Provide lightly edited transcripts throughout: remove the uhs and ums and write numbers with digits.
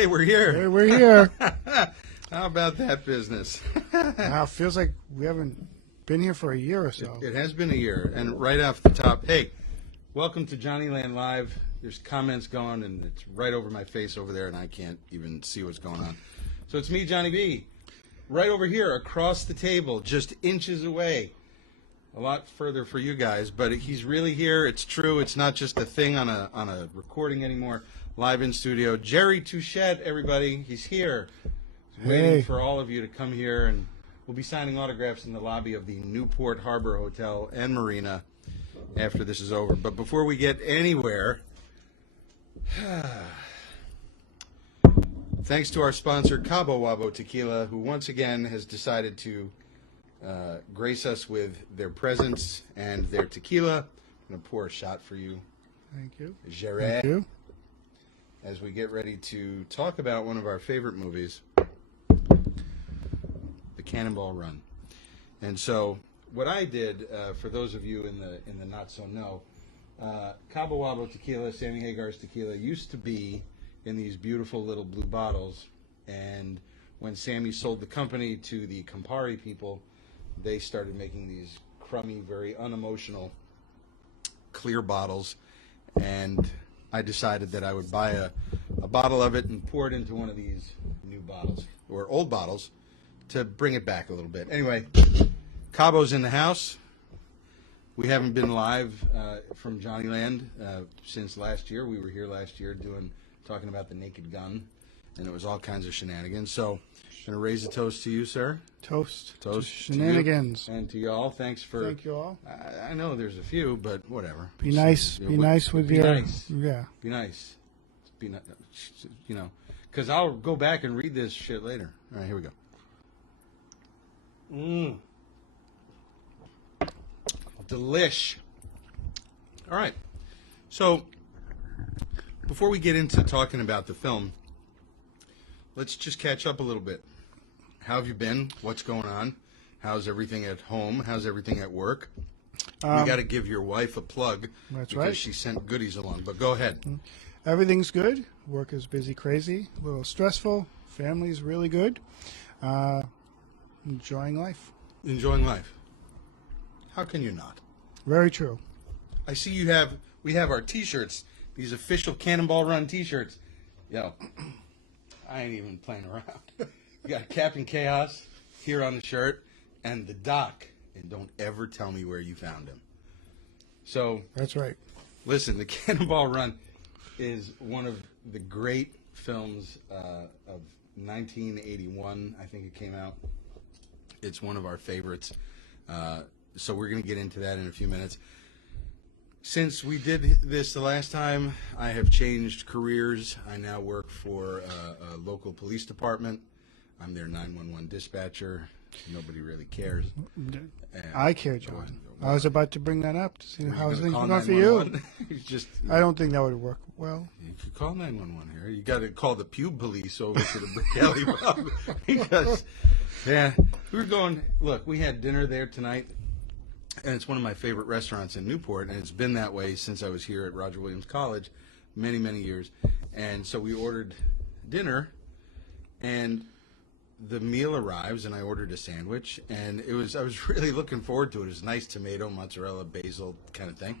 Hey, we're here. Hey, we're here. How about that business? Wow, feels like we haven't been here for a year or so. It has been a year. And right off the top, hey, welcome to Jonnyland Live. There's comments going, and it's right over my face over there, and I can't even see what's going on. So it's me, Johnny B, right over here across the table, just inches away. A lot further for you guys, but he's really here. It's true. It's not just a thing on a recording anymore. Live in studio. Gerry Touchette, everybody. He's here. He's waiting for all of you to come here, and we'll be signing autographs in the lobby of the Newport Harbor Hotel and Marina after this is over. But before we get anywhere, thanks to our sponsor, Cabo Wabo Tequila, who once again has decided to grace us with their presence and their tequila. I'm going to pour a shot for you. Thank you. Gerry. Thank you. As we get ready to talk about one of our favorite movies, the Cannonball Run. And so what I did, for those of you in the not-so-know, Cabo Wabo Tequila, Sammy Hagar's tequila, used to be in these beautiful little blue bottles. And when Sammy sold the company to the Campari people, they started making these crummy, very unemotional, clear bottles. And I decided that I would buy a bottle of it and pour it into one of these new bottles, or old bottles, to bring it back a little bit. Anyway, Cabo's in the house. We haven't been live from Jonnyland since last year. We were here last year talking about the Naked Gun, and it was all kinds of shenanigans. So I'm going to raise a toast to you, sir. Toast. Toast to shenanigans. To you and to y'all. Thanks for... Thank you all. I know there's a few, but whatever. Be nice. Be nice with your... Nice. Yeah. Be nice. Be nice. You know, because I'll go back and read this shit later. All right, here we go. Delish. All right. So, before we get into talking about the film, let's just catch up a little bit. How have you been? What's going on? How's everything at home? How's everything at work? You got to give your wife a plug. That's because right. she sent goodies along. But go ahead. Everything's good. Work is busy, crazy, a little stressful. Family's really good. Enjoying life. Enjoying life. How can you not? Very true. I see we have our T-shirts, these official Cannonball Run T-shirts. Yo, I ain't even playing around. We got Captain Chaos here on the shirt, and the Doc. And don't ever tell me where you found him. So That's right. listen, the Cannonball Run is one of the great films of 1981. I think it came out. It's one of our favorites. So we're going to get into that in a few minutes. Since we did this the last time, I have changed careers. I now work for a local police department. I'm their 911 dispatcher. Nobody really cares. I care, John. I was about to bring that up to see how things call going for you. 911? I don't think that would work well. You could call 911 here. You got to call the Pube Police over to the Brick Alley Pub. Because, yeah, we were going, look, we had dinner there tonight, and it's one of my favorite restaurants in Newport, and it's been that way since I was here at Roger Williams College many, many years. And so we ordered dinner, and the meal arrives, and I ordered a sandwich, and I was really looking forward to it. It was nice tomato, mozzarella, basil kind of thing.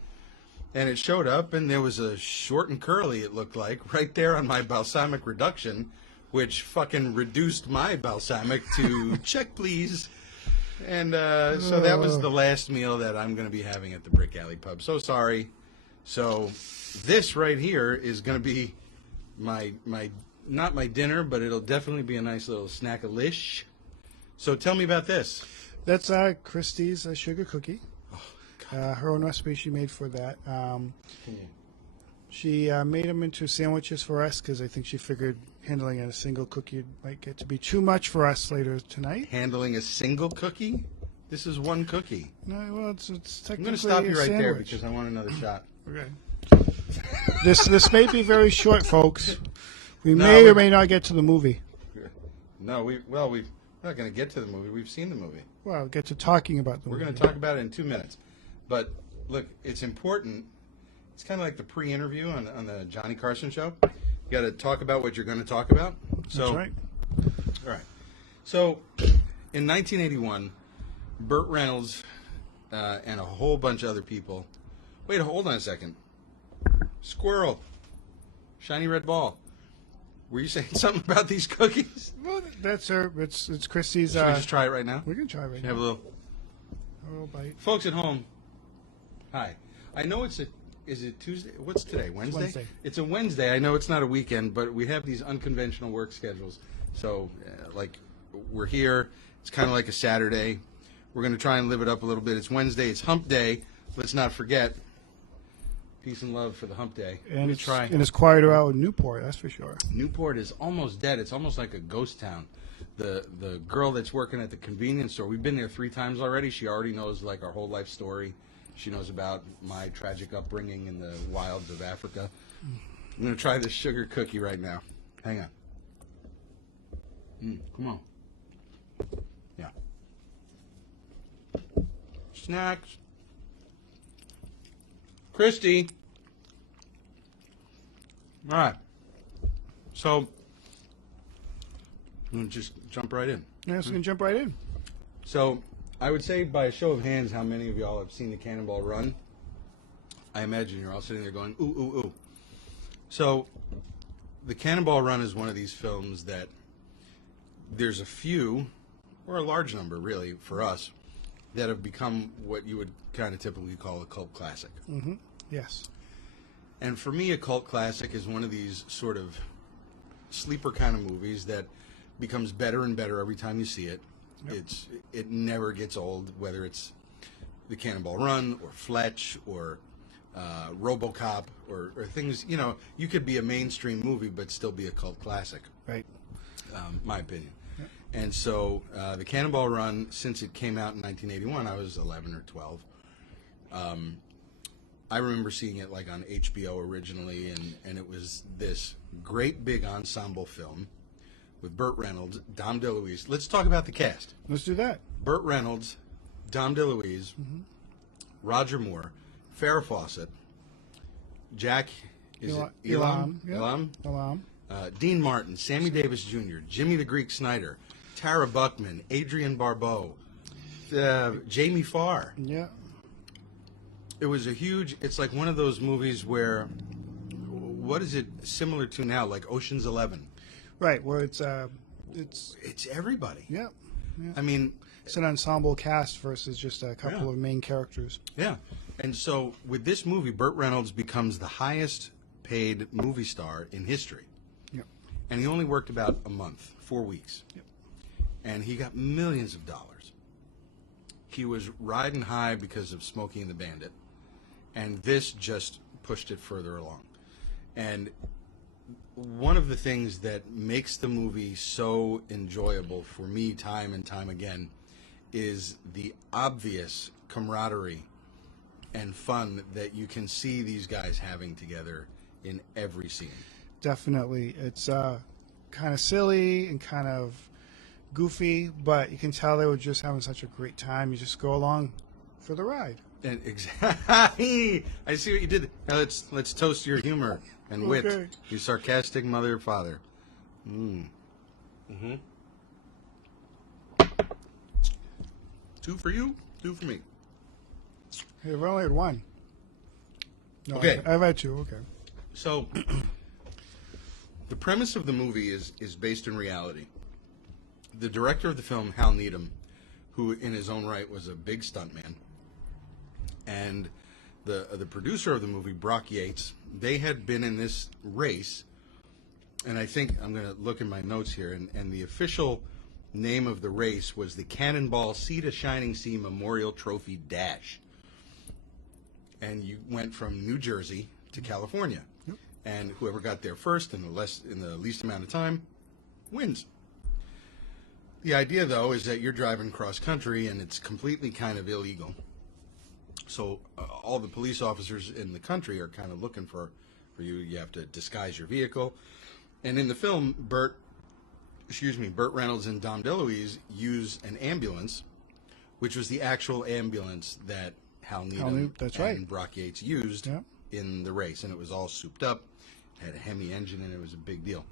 And it showed up, and there was a short and curly, it looked like, right there on my balsamic reduction, which fucking reduced my balsamic to check, please. And so that was the last meal that I'm going to be having at the Brick Alley Pub. So sorry. So this right here is going to be my not my dinner, but it'll definitely be a nice little snack-a-lish. So tell me about this. That's Christy's sugar cookie. Her own recipe she made for that. She made them into sandwiches for us because I think she figured handling a single cookie might get to be too much for us later tonight. Handling a single cookie? This is one cookie. No, well, it's technically I'm going to stop you right there sandwich. because I want another shot. Okay. This may be very short, folks. We may or may not get to the movie. No, we're not going to get to the movie. We've seen the movie. Well, get to talking about the movie. We're going to talk about it in 2 minutes. But look, it's important. It's kind of like the pre-interview on the Johnny Carson show. You got to talk about what you're going to talk about. So, That's right. All right. So, in 1981, Burt Reynolds and a whole bunch of other people. Wait, hold on a second. Squirrel. Shiny red ball. Were you saying something about these cookies? Well, that's her. It's Christy's. Should we just try it right now? We can try right now. Have a little. Bite. Folks at home, hi. I know is it Tuesday? What's today? Wednesday? Wednesday. It's a Wednesday. I know it's not a weekend, but we have these unconventional work schedules. So, like, we're here. It's kind of like a Saturday. We're going to try and live it up a little bit. It's Wednesday. It's hump day. Let's not forget. Peace and love for the hump day. And it's quieter out in Newport, that's for sure. Newport is almost dead. It's almost like a ghost town. The girl that's working at the convenience store, we've been there 3 times already. She already knows like our whole life story. She knows about my tragic upbringing in the wilds of Africa. I'm going to try this sugar cookie right now. Hang on. Come on. Yeah. Snacks. Christy. All right. So, I'm going to just jump right in. Yeah, so we can jump right in. So, I would say by a show of hands how many of y'all have seen the Cannonball Run. I imagine you're all sitting there going, ooh, ooh, ooh. So, the Cannonball Run is one of these films that there's a few, or a large number really, for us, that have become what you would kind of typically call a cult classic. Mm-hmm. Yes. And for me, a cult classic is one of these sort of sleeper kind of movies that becomes better and better every time you see it. Yep. It never gets old, whether it's the Cannonball Run or Fletch or RoboCop or things. You know, you could be a mainstream movie but still be a cult classic. Right. My opinion. Yep. And so the Cannonball Run, since it came out in 1981, I was 11 or 12. I remember seeing it like on HBO originally, and it was this great big ensemble film with Burt Reynolds, Dom DeLuise. Let's talk about the cast. Let's do that. Burt Reynolds, Dom DeLuise, Mm-hmm. Roger Moore, Farrah Fawcett, Jack, Elam. Dean Martin, Sammy Davis Jr., Jimmy the Greek Snyder, Tara Buckman, Adrienne Barbeau, Jamie Farr. Yeah. It was it's like one of those movies where, what is it similar to now, like Ocean's 11? Right, where it's everybody. Yeah. I mean, it's an ensemble cast versus just a couple of main characters. Yeah. And so with this movie, Burt Reynolds becomes the highest paid movie star in history. Yep. And he only worked about a month, 4 weeks. Yep. And he got millions of dollars. He was riding high because of Smokey and the Bandit. And this just pushed it further along. And one of the things that makes the movie so enjoyable for me time and time again is the obvious camaraderie and fun that you can see these guys having together in every scene. Definitely. It's kind of silly and kind of goofy, but you can tell they were just having such a great time. You just go along for the ride. And exactly, I see what you did. Now let's toast your humor and wit. Okay. You sarcastic mother and father. Mm-hmm. 2 for you, 2 for me. Hey, we only had 1. No, Okay. I've had 2. Okay. So, the premise of the movie is based in reality. The director of the film, Hal Needham, who in his own right was a big stuntman, and the producer of the movie, Brock Yates, they had been in this race, and I think I'm going to look in my notes here, and the official name of the race was the Cannonball Sea to Shining Sea Memorial Trophy Dash. And you went from New Jersey to California. Yep. And whoever got there first in the least amount of time wins. The idea, though, is that you're driving cross country and it's completely kind of illegal. So all the police officers in the country are kind of looking for you. You have to disguise your vehicle. And in the film, Burt Reynolds and Dom DeLuise use an ambulance, which was the actual ambulance that Hal Needham that's and right. Brock Yates used in the race. And it was all souped up. had a Hemi engine, and it was a big deal.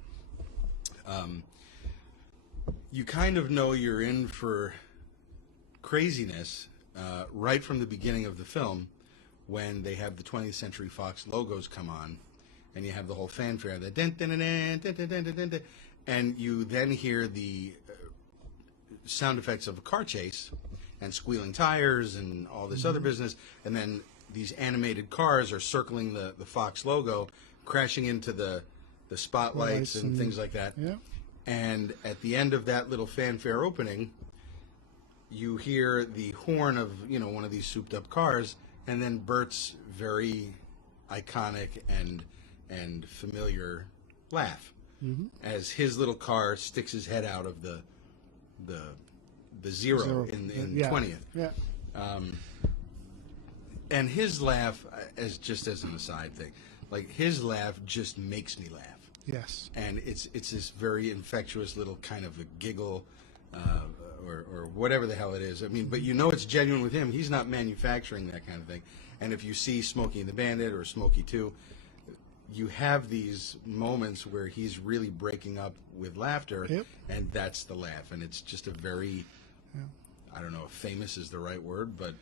You kind of know you're in for craziness right from the beginning of the film when they have the 20th Century Fox logos come on, and you have the whole fanfare, the dun, dun, dun, dun, dun, dun, dun, dun, dun, dun, and you then hear the sound effects of a car chase and squealing tires and all this other business, and then these animated cars are circling the Fox logo, crashing into the spotlights and things like that. Yeah. And at the end of that little fanfare opening, you hear the horn of, one of these souped up cars, and then Bert's very iconic and familiar laugh as his little car sticks his head out of the zero in 20th. Yeah. And his laugh, as an aside thing, like his laugh just makes me laugh. Yes. And it's this very infectious little kind of a giggle, or whatever the hell it is. I mean, but it's genuine with him. He's not manufacturing that kind of thing. And if you see Smokey and the Bandit or Smokey 2, you have these moments where he's really breaking up with laughter, and that's the laugh. And it's just a very, I don't know if famous is the right word, but...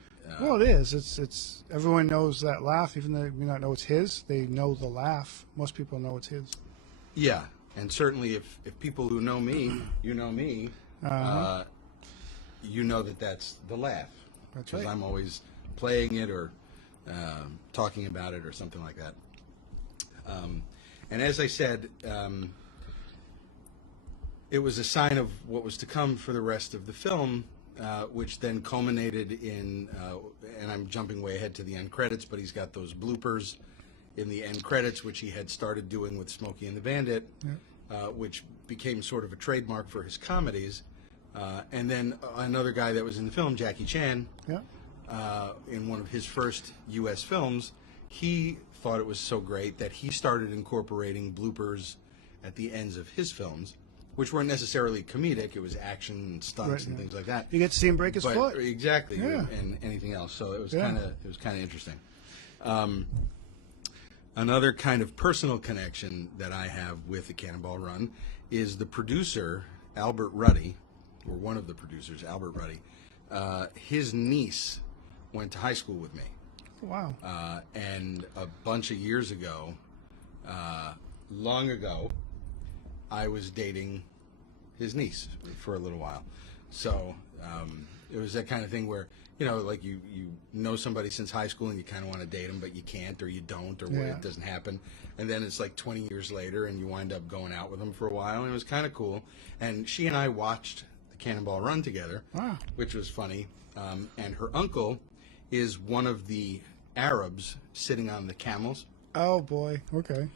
well, it is. It's everyone knows that laugh, even though they may not know it's his. They know the laugh. Most people know it's his. Yeah, and certainly if people who know me, you know me, you know that's the laugh. That's because right. I'm always playing it or talking about it or something like that. And as I said, it was a sign of what was to come for the rest of the film, which then culminated in, and I'm jumping way ahead to the end credits, but he's got those bloopers in the end credits, which he had started doing with Smokey and the Bandit, which became sort of a trademark for his comedies. And then another guy that was in the film, Jackie Chan, in one of his first U.S. films, he thought it was so great that he started incorporating bloopers at the ends of his films, which weren't necessarily comedic. It was action and stunts and things like that. You get to see him break his foot. Exactly, and anything else. So it was kind of interesting. Another kind of personal connection that I have with the Cannonball Run is the producer, Albert Ruddy, or one of the producers, Albert Ruddy. His niece went to high school with me. Wow. And a bunch of years ago, long ago, I was dating his niece for a little while. So it was that kind of thing where, like you know somebody since high school and you kind of want to date them, but you can't or you don't or it doesn't happen. And then it's like 20 years later and you wind up going out with them for a while. And it was kind of cool. And she and I watched the Cannonball Run together, which was funny. And her uncle is one of the Arabs sitting on the camels. Oh, boy. Okay.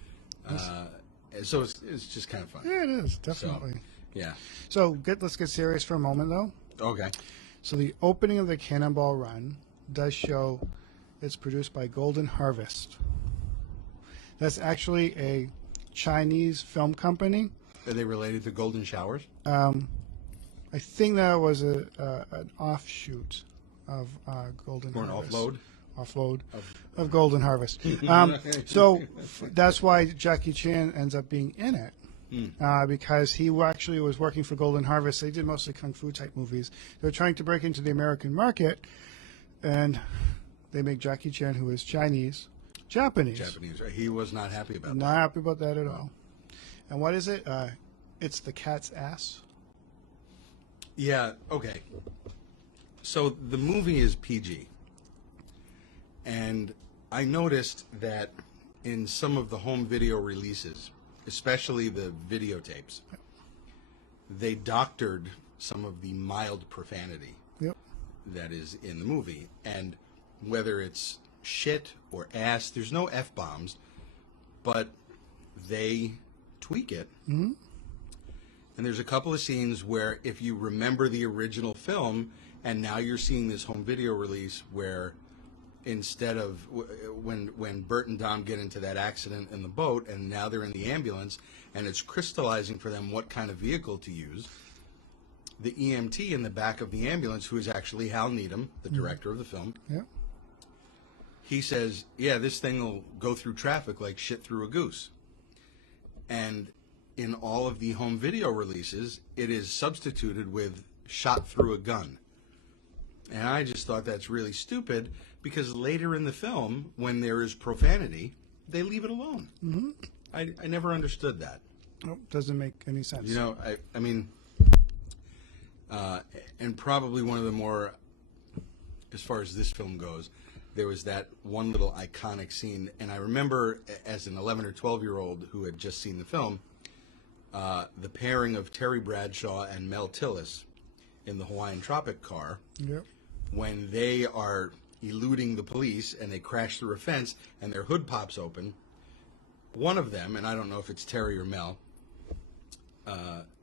So it's just kind of fun. Yeah, it is. Definitely. So, yeah. So let's get serious for a moment, though. Okay. So the opening of the Cannonball Run does show it's produced by Golden Harvest. That's actually a Chinese film company. Are they related to Golden Showers? I think that was an offshoot of Golden Harvest. Or an offload of Golden Harvest. So that's why Jackie Chan ends up being in it. Because he actually was working for Golden Harvest. They did mostly kung fu type movies. They were trying to break into the American market, and they make Jackie Chan, who is Japanese. Right? He was not happy about that. Not happy about that at all. And what is it? It's the cat's ass. Yeah. Okay. So the movie is PG, and I noticed that in some of the home video releases, especially the videotapes, they doctored some of the mild profanity that is in the movie. And whether it's shit or ass, there's no F-bombs, but they tweak it. And there's a couple of scenes where if you remember the original film and now you're seeing this home video release where instead of when Bert and Dom get into that accident in the boat and now they're in the ambulance and it's crystallizing for them what kind of vehicle to use, the EMT in the back of the ambulance, who is actually Hal Needham, the director of the film, he says, yeah, this thing will go through traffic like shit through a goose. And in all of the home video releases, it is substituted with shot through a gun. And I just thought that's really stupid because later in the film, when there is profanity, they leave it alone. Mm-hmm. I never understood that. Nope, doesn't make any sense. You know, I mean, and probably one of the more, as far as this film goes, there was that one little iconic scene. And I remember as an 11 or 12-year-old who had just seen the film, the pairing of Terry Bradshaw and Mel Tillis in the Hawaiian Tropic car, Yep. when they are eluding the police and they crash through a fence and their hood pops open. One of them, and I don't know if it's Terry or Mel,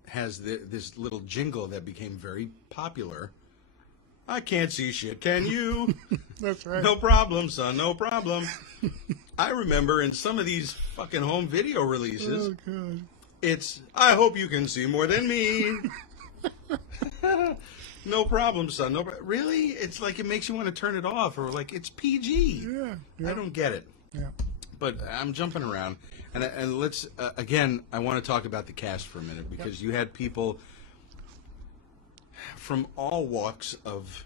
has this little jingle that became very popular. I can't see shit, can you? That's right. No problem, son, no problem. I remember in some of these fucking home video releases, Oh, God. it's, I hope you can see more than me. No problem, son. No, really? It's like it makes you want to turn it off, or like it's PG. Yeah. I don't get it. Yeah. But I'm jumping around, and let's again. I want to talk about the cast for a minute because you had people from all walks of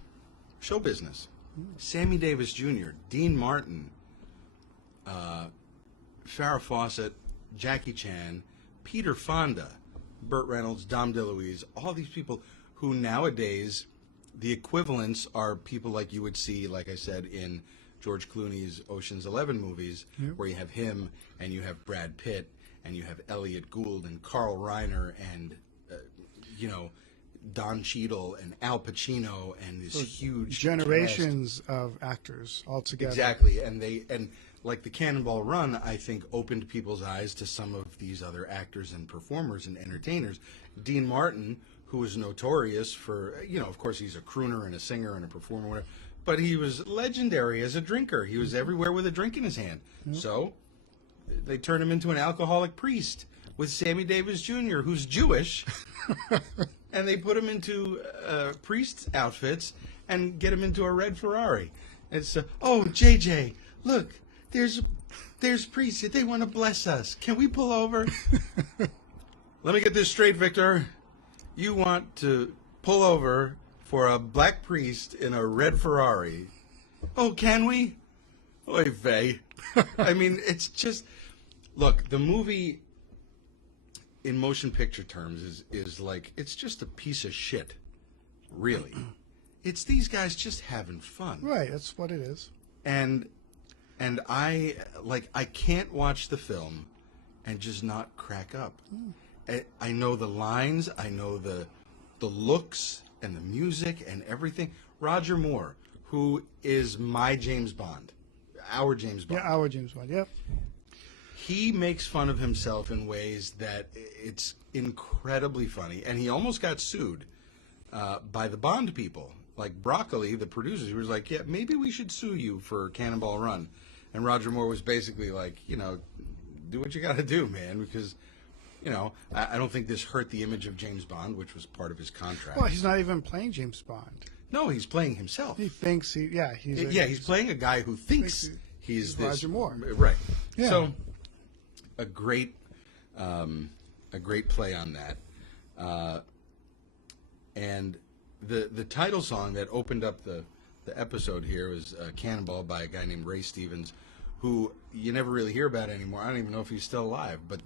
show business: Sammy Davis Jr., Dean Martin, Farrah Fawcett, Jackie Chan, Peter Fonda, Burt Reynolds, Dom DeLuise. All these people who nowadays the equivalents are people like you would see, like I said, in George Clooney's Ocean's 11 movies, where you have him and you have Brad Pitt and you have Elliot Gould and Carl Reiner and Don Cheadle and Al Pacino and this huge Generations of actors all together. Exactly, and like the Cannonball Run, I think opened people's eyes to some of these other actors and performers and entertainers. Dean Martin, who was notorious for, of course he's a crooner and a singer and a performer, whatever, but he was legendary as a drinker. He was everywhere with a drink in his hand. So they turned him into an alcoholic priest with Sammy Davis Jr., who's Jewish, and they put him into priest outfits and get him into a red Ferrari. It's, oh, JJ, look, there's priests. They want to bless us. Can we pull over? Let me get this straight, Victor. You want to pull over for a black priest in a red Ferrari. Oh, can we? Oy vey. I mean, it's just... Look, the movie, in motion picture terms, is like... It's just a piece of shit. Really. It's these guys just having fun. Right, that's what it is. And I can't watch the film and just not crack up. I know the lines, I know the looks and the music and everything. Roger Moore, who is my James Bond, our James Bond. Yeah, our James Bond, yep. He makes fun of himself in ways that it's incredibly funny. And he almost got sued by the Bond people. Like Broccoli, the producers, he was like, yeah, maybe we should sue you for Cannonball Run. And Roger Moore was basically like, do what you got to do, man, because... I don't think this hurt the image of James Bond, which was part of his contract. Well, he's not even playing James Bond. No, he's playing himself. He thinks he's playing a guy who thinks he's this Roger Moore. Right. Yeah. So a great play on that. And the title song that opened up the episode here was Cannonball by a guy named Ray Stevens, who you never really hear about anymore. I don't even know if he's still alive, but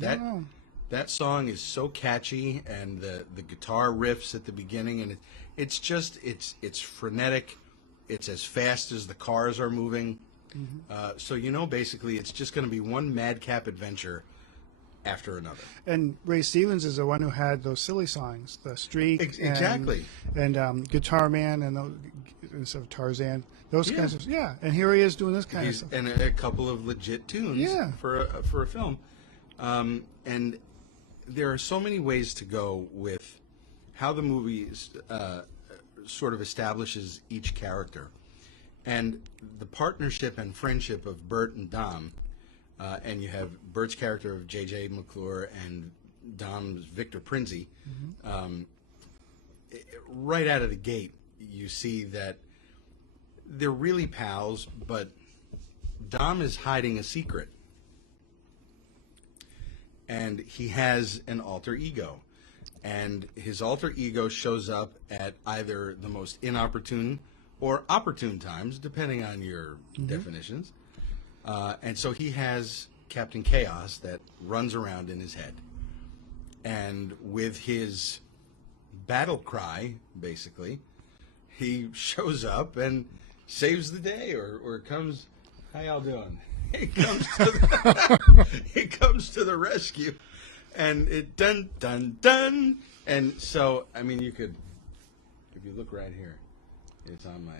that song is so catchy, and the guitar riffs at the beginning, and it's frenetic. It's as fast as the cars are moving. Mm-hmm. So basically, it's just going to be one madcap adventure after another. And Ray Stevens is the one who had those silly songs, The Streak, exactly, and Guitar Man, and instead of Tarzan, those kinds of And here he is doing this kind of stuff, and a couple of legit tunes for a film, and. There are so many ways to go with how the movie sort of establishes each character. And the partnership and friendship of Burt and Dom, and you have Burt's character of J.J. McClure and Dom's Victor Prinzi, right out of the gate, you see that they're really pals, but Dom is hiding a secret. and he has an alter ego. And his alter ego shows up at either the most inopportune or opportune times, depending on your definitions. And so he has Captain Chaos that runs around in his head. And with his battle cry, basically, he shows up and saves the day, or comes, how y'all doing? He comes to the rescue. And it dun dun dun, and so I mean, you could, if you look right here, it's on my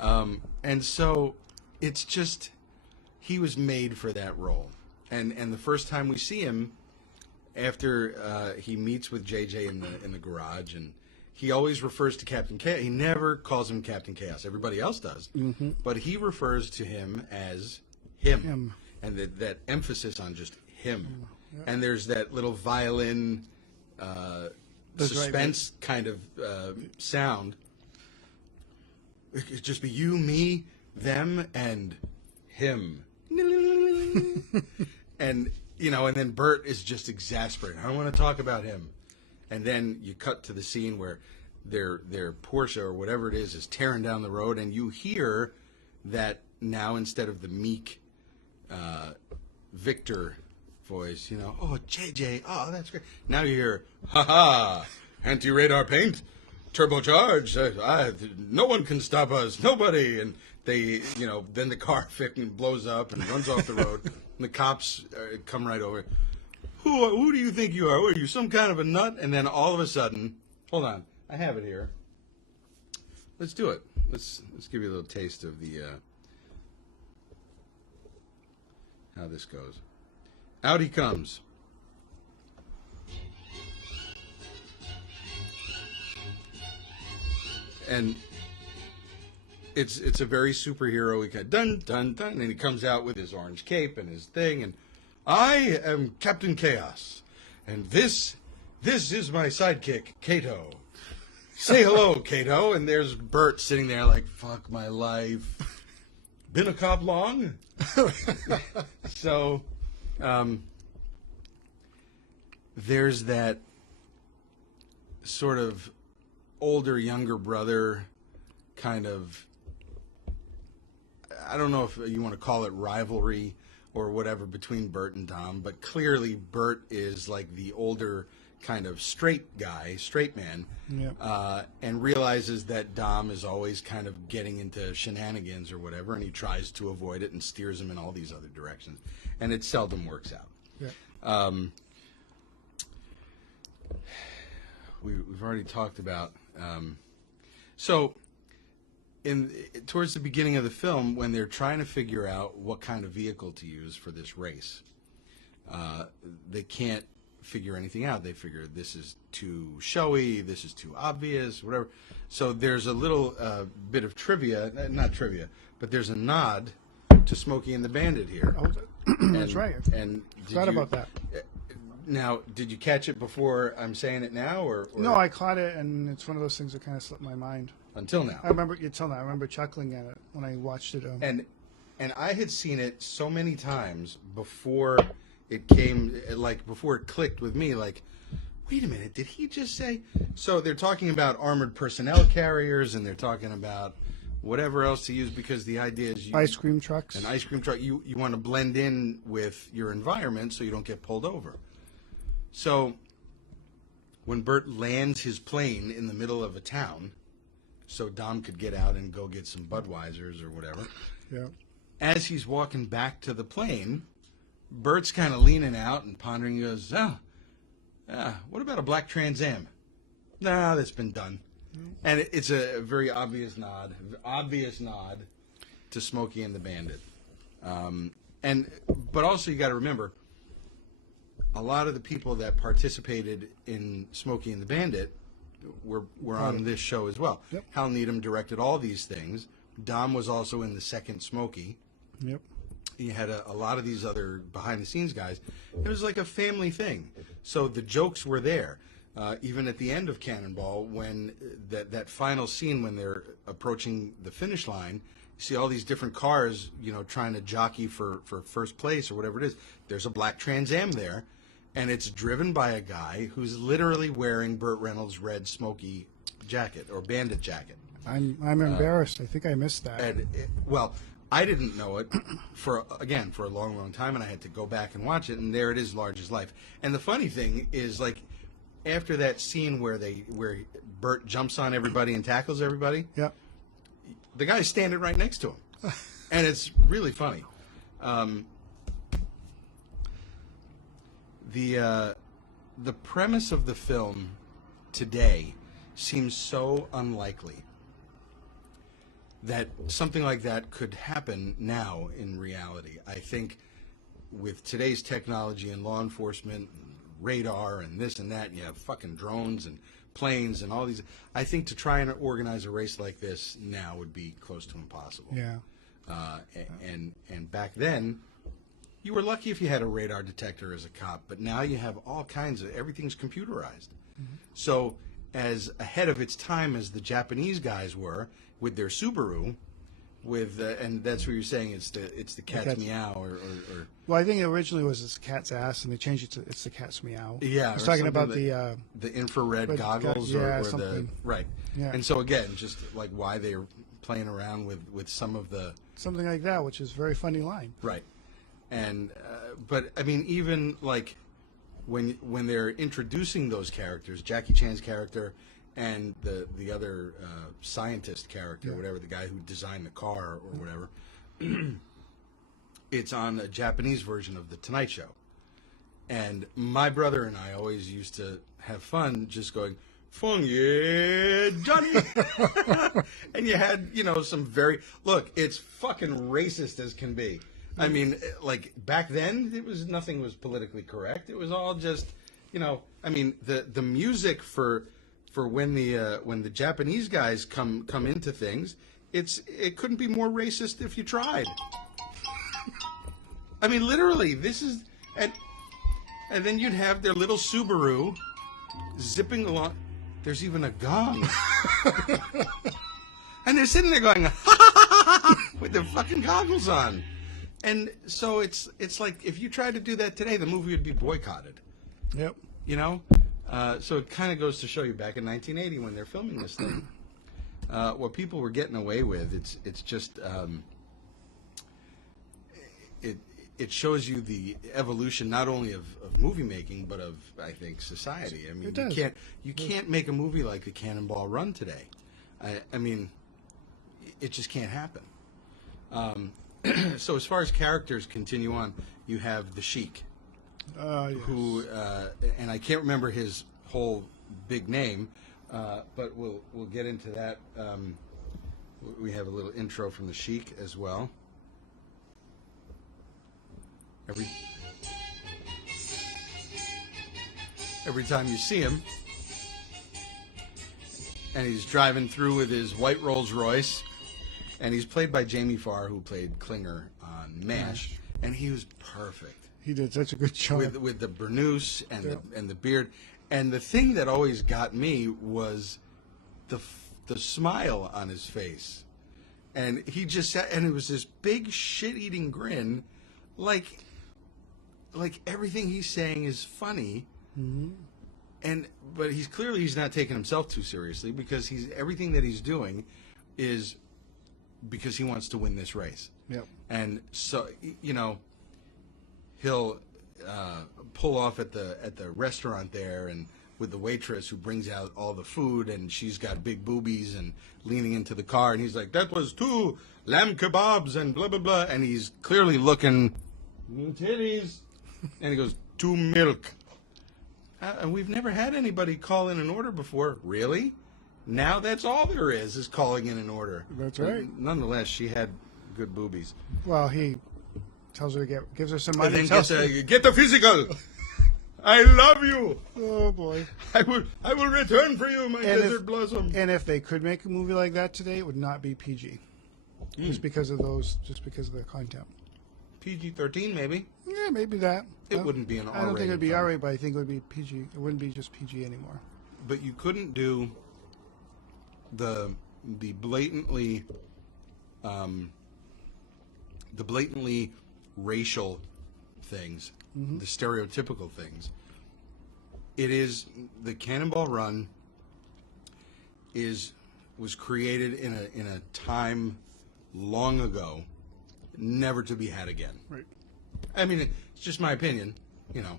iPad, and so it's just he was made for that role, and the first time we see him, after he meets with JJ in the garage, and he always refers to Captain Chaos. He never calls him Captain Chaos. Everybody else does, but he refers to him as him. And that emphasis on just him. Yeah. And there's that little violin suspense kind of sound. It could just be you, me, them, and him. And, and then Bert is just exasperated. I don't want to talk about him. And then you cut to the scene where their Porsche or whatever it is tearing down the road, and you hear that now instead of the meek Victor voice, oh, JJ, oh, that's great. Now you hear, ha-ha, anti-radar paint, turbocharged, no one can stop us, nobody. And they, then the car blows up and runs off the road, and the cops come right over. Who do you think you are? What are you, some kind of a nut? And then all of a sudden, hold on, I have it here. Let's do it. Let's give you a little taste of the... how this goes. Out he comes. And it's a very superhero. He kind of dun dun dun, and he comes out with his orange cape and his thing, and I am Captain Chaos, and this is my sidekick, Kato. Say hello, Kato. And there's Bert sitting there like, fuck my life. Been a cop long? So, there's that sort of older, younger brother kind of, I don't know if you want to call it rivalry or whatever between Bert and Dom, but clearly Bert is like the older kind of straight man, and realizes that Dom is always kind of getting into shenanigans or whatever, and he tries to avoid it and steers him in all these other directions, and it seldom works out. Yeah. We've already talked about so towards the beginning of the film, when they're trying to figure out what kind of vehicle to use for this race, they can't figure anything out. They figure this is too showy, this is too obvious, whatever. So there's a little bit of trivia, not trivia, but there's a nod to Smokey and the Bandit here. Oh, that's right. And forgot about that. Now, did you catch it before I'm saying it now, or? No, I caught it, and it's one of those things that kind of slipped my mind. Until now. I remember chuckling at it when I watched it. And I had seen it so many times before it came, like before it clicked with me, like, wait a minute, did he just say? So they're talking about armored personnel carriers, and they're talking about whatever else to use, because the idea is ice cream trucks. An ice cream truck. You want to blend in with your environment so you don't get pulled over. So when Bert lands his plane in the middle of a town, so Dom could get out and go get some Budweisers or whatever. Yeah. As he's walking back to the plane, Bert's kind of leaning out and pondering. He goes, what about a black Trans Am? Nah, that's been done. And it's a very obvious nod to Smokey and the Bandit. But also you got to remember, a lot of the people that participated in Smokey and the Bandit were on this show as well. Yep. Hal Needham directed all these things. Dom was also in the second Smokey. Yep. You had a lot of these other behind-the-scenes guys. It was like a family thing. So the jokes were there. even at the end of Cannonball, when that final scene when they're approaching the finish line, you see all these different cars, trying to jockey for first place or whatever it is. There's a black Trans Am there, and it's driven by a guy who's literally wearing Burt Reynolds' red smoky jacket or bandit jacket. I'm embarrassed. I think I missed that. Well, I didn't know it for a long, long time, and I had to go back and watch it, and there it is, large as life. And the funny thing is, like, after that scene where Burt jumps on everybody and tackles everybody, Yep. the guy's standing right next to him, and it's really funny. The premise of the film today seems so unlikely that something like that could happen now in reality. I think with today's technology and law enforcement, and radar and this and that, and you have fucking drones and planes and all these, I think to try and organize a race like this now would be close to impossible. Yeah. And back then, you were lucky if you had a radar detector as a cop, but now you have all kinds of, everything's computerized. Mm-hmm. So as ahead of its time as the Japanese guys were with their Subaru, and that's what you're saying, it's the cat's meow or Well, I think it originally was the cat's ass, and they changed it to it's the cat's meow. Yeah, I was talking about the infrared goggles or something. the right. Yeah. And so again, just like why they're playing around with some of the something like that, which is a very funny line. Right. And but I mean, even like when they're introducing those characters, Jackie Chan's character and the other scientist character, whatever, the guy who designed the car or whatever, it's on a Japanese version of The Tonight Show. And my brother and I always used to have fun just going, "Fun, yeah, Johnny." And you had, some it's fucking racist as can be. I mean, like back then, nothing was politically correct. It was all just, I mean, the music for when the Japanese guys come into things, it couldn't be more racist if you tried. I mean, literally, this is, and then you'd have their little Subaru zipping along. There's even a gong, and they're sitting there going with their fucking goggles on. And so it's like if you tried to do that today, the movie would be boycotted. Yep. So it kind of goes to show you back in 1980 when they're filming this thing, what people were getting away with. It's just it shows you the evolution not only of movie making but of, I think, society. I mean, you can't make a movie like the Cannonball Run today. I mean, it just can't happen. So as far as characters continue on, you have the Sheik, yes. who, and I can't remember his whole big name, but we'll get into that. We have a little intro from the Sheik as well. Every time you see him, and he's driving through with his white Rolls Royce. And he's played by Jamie Farr, who played Klinger on MASH, and he was perfect. He did such a good job with the burnous and the beard. And the thing that always got me was the smile on his face, and he just sat, and it was this big shit-eating grin, like everything he's saying is funny. Mm-hmm. But he's not taking himself too seriously, because everything that he's doing is because he wants to win this race. Yep. And so, he'll pull off at the restaurant there, and with the waitress who brings out all the food, and she's got big boobies and leaning into the car, and he's like, "That was 2 lamb kebabs and blah, blah, blah." And he's clearly looking, titties. And he goes, 2 milk. And we've never had anybody call in an order before. Really? Now that's all there is calling in an order. That's right. But nonetheless, she had good boobies. Well, he tells her gives her some money. And then get the physical. I love you. Oh boy. I will return for you, my desert blossom. And if they could make a movie like that today, it would not be PG. Just because of the content. PG-13 maybe. Yeah, maybe that. It wouldn't be an R-rated I don't think it would be film. R-rated, but I think it would be PG. It wouldn't be just PG anymore. But you couldn't do the blatantly racial things, the stereotypical things. It is the Cannonball Run was created in a time long ago, never to be had again. Right. I mean, it's just my opinion, you know.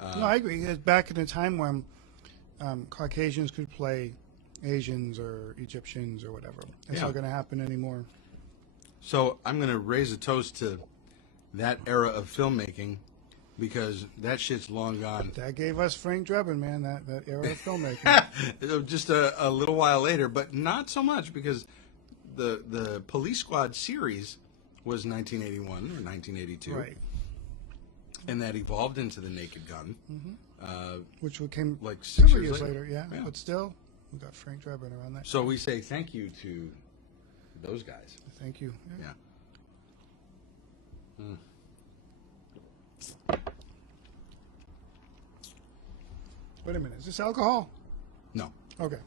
No, I agree. It's back in a time when Caucasians could play Asians or Egyptians or whatever. It's not going to happen anymore. So I'm going to raise a toast to that era of filmmaking, because that shit's long gone. That gave us Frank Drebin, man, that era of filmmaking. Just a little while later, but not so much, because the Police Squad series was 1981 or 1982. Right. And that evolved into the Naked Gun. Which came like 6 several years years later. later, yeah. But still, we got Frank Drebin around that. So we say thank you to those guys. Thank you. Yeah. Wait a minute. Is this alcohol? No. Okay.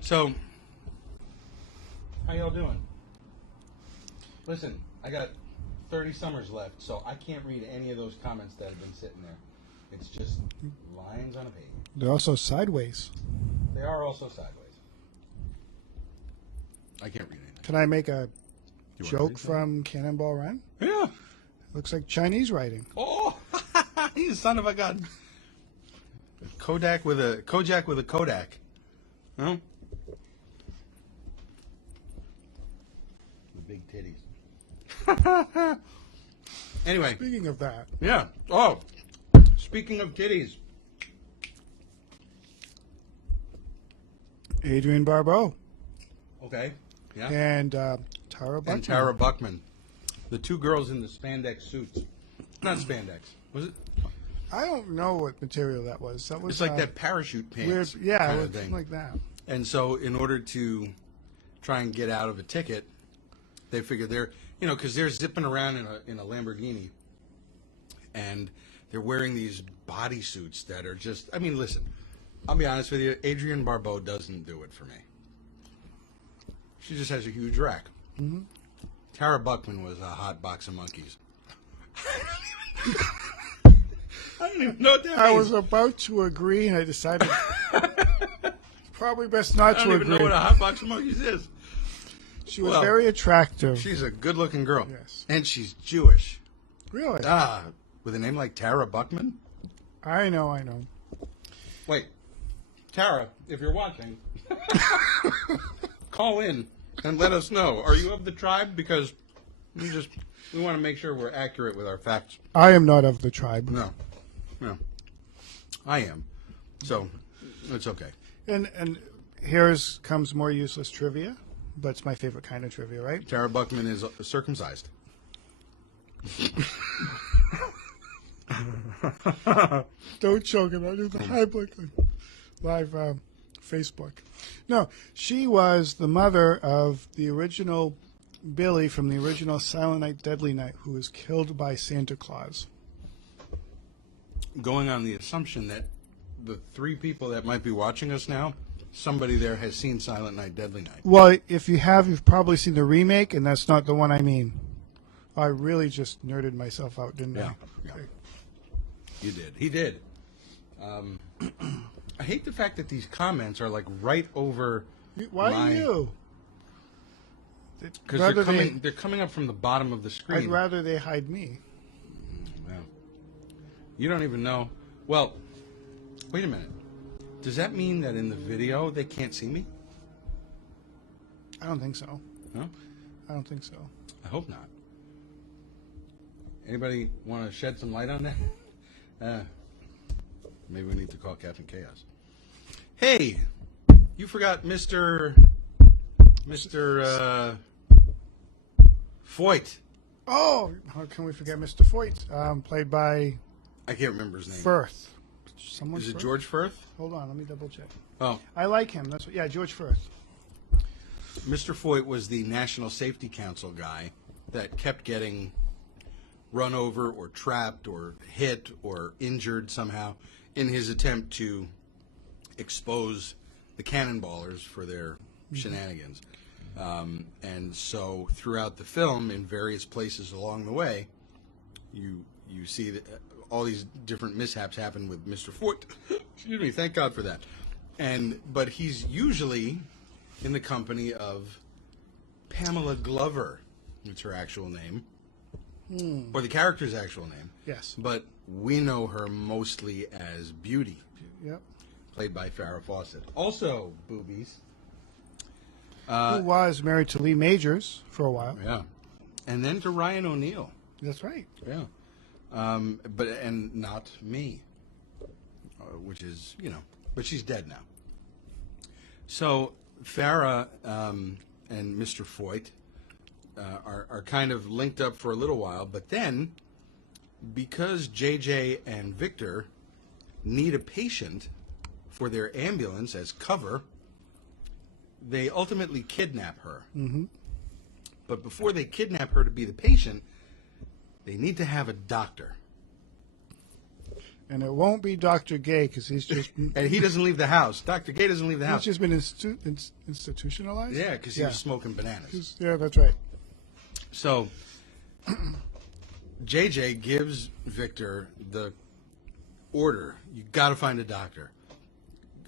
So, how y'all doing? Listen, I got 30 summers left, so I can't read any of those comments that have been sitting there. It's just lines on a page. They're also sideways. They are also sideways. I can't read anything. Can I make a You wanna joke read from Cannonball Run? Yeah. Looks like Chinese writing. Oh, you son of a gun. Kojak with a Kodak. No? The big titties. Anyway. Speaking of that, Yeah. Oh, speaking of titties. Adrienne Barbeau Okay. Yeah. and Tara Buckman. And Tara Buckman. The two girls in the spandex suits. Not spandex. Was it? I don't know what material that was. That was It's like that parachute pants weird, yeah, kind it of was thing. like that. And so in order to try and get out of a ticket, they figure they're, because they're zipping around in a Lamborghini, and they're wearing these bodysuits that are just, I mean, listen, I'll be honest with you, Adrienne Barbeau doesn't do it for me. She just has a huge rack. Mm-hmm. Tara Buckman was a hot box of monkeys. I don't even know what that means. I was about to agree, and I decided probably best not I to don't even agree. know what a hot box of monkeys is. She was Well, very attractive. She's a good-looking girl. Yes. And she's Jewish. Really? With a name like Tara Buckman? I know. Wait, Tara, if you're watching, call in and let us know. Are you of the tribe? Because we want to make sure we're accurate with our facts. I am not of the tribe. No. I am. So, it's okay. And comes more useless trivia, but it's my favorite kind of trivia, right? Tara Buckman is circumcised. Don't choke him. I do the high blick on live Facebook. No, she was the mother of the original Billy from the original Silent Night, Deadly Night, who was killed by Santa Claus. Going on the assumption that the three people that might be watching us now, somebody there has seen Silent Night, Deadly Night. Well, if you have, you've probably seen the remake, and that's not the one I mean. I really just nerded myself out, didn't I? Yeah. Okay. You did. He did. I hate the fact that these comments are like right over. Why you? Because they're coming up from the bottom of the screen. I'd rather they hide me. Well, you don't even know. Well, wait a minute. Does that mean that in the video they can't see me? I don't think so. No? I don't think so. I hope not. Anybody want to shed some light on that? Maybe we need to call Captain Chaos. Hey, you forgot Mr. Foyt. Oh, how can we forget Mr. Foyt? Played by I can't remember his name. Firth. Someone Is it Firth? George Firth? Hold on, let me double check. Oh, I like him. George Firth. Mr. Foyt was the National Safety Council guy that kept getting run over or trapped or hit or injured somehow in his attempt to expose the Cannonballers for their shenanigans. And so throughout the film, in various places along the way, you see that all these different mishaps happen with Mr. Foot. Excuse me, thank God for that. But he's usually in the company of Pamela Glover. It's her actual name. Or the character's actual name. Yes. But we know her mostly as Beauty. Yep. Played by Farrah Fawcett. Also, boobies. Who was married to Lee Majors for a while. Yeah. And then to Ryan O'Neal. That's right. Yeah. And not me. Which is, but she's dead now. So Farrah and Mr. Foyt are kind of linked up for a little while, but then because JJ and Victor need a patient for their ambulance as cover, they ultimately kidnap her. Mm-hmm. But before they kidnap her to be the patient, they need to have a doctor. And it won't be Dr. Gay because he's just... And he doesn't leave the house. Dr. Gay doesn't leave the house. He's just been institutionalized? Yeah, because he was smoking bananas. Yeah, that's right. So, JJ gives Victor the order. You got to find a doctor.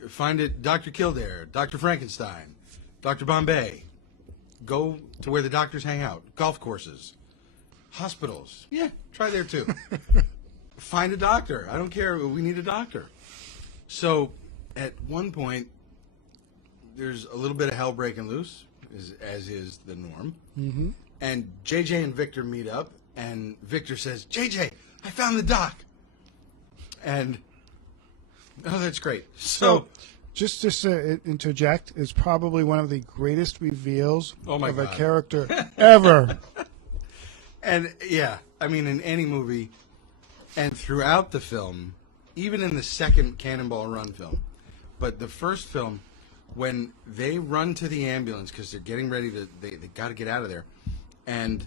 Find it, Dr. Kildare, Dr. Frankenstein, Dr. Bombay. Go to where the doctors hang out. Golf courses. Hospitals. Yeah, try there too. Find a doctor. I don't care. We need a doctor. So, at one point, there's a little bit of hell breaking loose, as is the norm. Mm-hmm. And JJ and Victor meet up, and Victor says, JJ, I found the doc. And, oh, that's great. So just to interject, is probably one of the greatest reveals of a character ever. And, yeah, I mean, in any movie, and throughout the film, even in the second Cannonball Run film, but the first film, when they run to the ambulance because they're getting ready to, they got to get out of there, and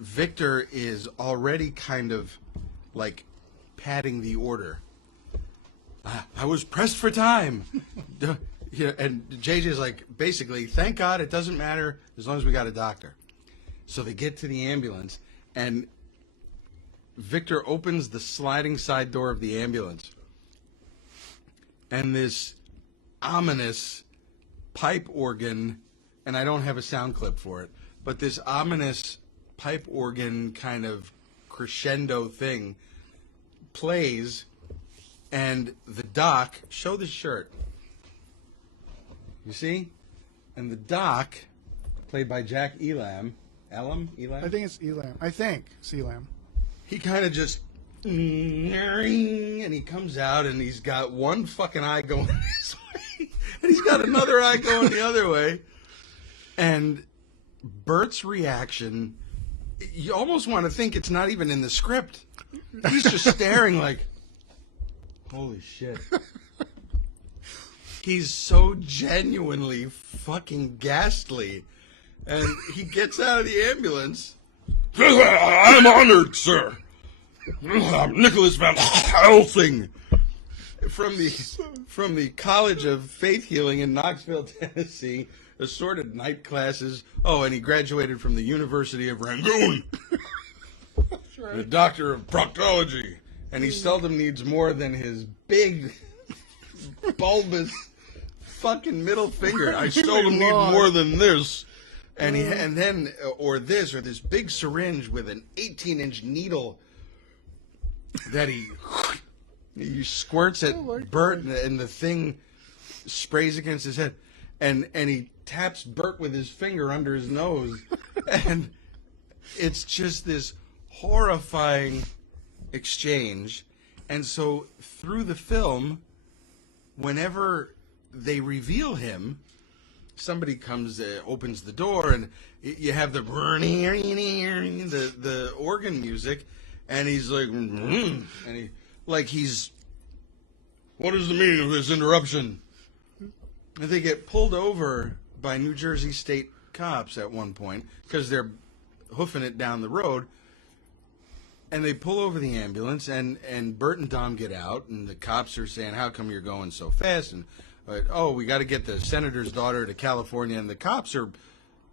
Victor is already kind of like padding the order. I was pressed for time. And JJ's like, basically, thank God it doesn't matter as long as we got a doctor. So they get to the ambulance, and Victor opens the sliding side door of the ambulance, and this ominous pipe organ, and I don't have a sound clip for it, but this ominous pipe organ kind of crescendo thing plays, and the doc, show the shirt. You see? And the doc, played by Jack Elam. Elam? I think it's Elam. I think it's Elam. He kind of just, and he comes out, and he's got one fucking eye going this way, and he's got another eye going the other way. And Bert's reaction, you almost want to think it's not even in the script. He's just staring like, holy shit. He's so genuinely fucking ghastly. And he gets out of the ambulance. I'm honored, sir. I'm Nicholas Van Helsing from the College of Faith Healing in Knoxville, Tennessee. Assorted night classes. Oh, and he graduated from the University of Rangoon. That's right. The doctor of proctology. And he seldom needs more than his big, bulbous fucking middle finger. I seldom need more than this. And this big syringe with an 18-inch needle that he squirts at Bert, and the thing sprays against his head, and he taps Bert with his finger under his nose, and it's just this horrifying exchange. And so through the film, whenever they reveal him, somebody comes, opens the door, and you have the organ music, and he's like, and he's, what is the meaning of this interruption? And they get pulled over by New Jersey state cops at one point because they're hoofing it down the road, And they pull over the ambulance, and Bert and Dom get out, and the cops are saying, "How come you're going so fast?" And we got to get the senator's daughter to California, and the cops are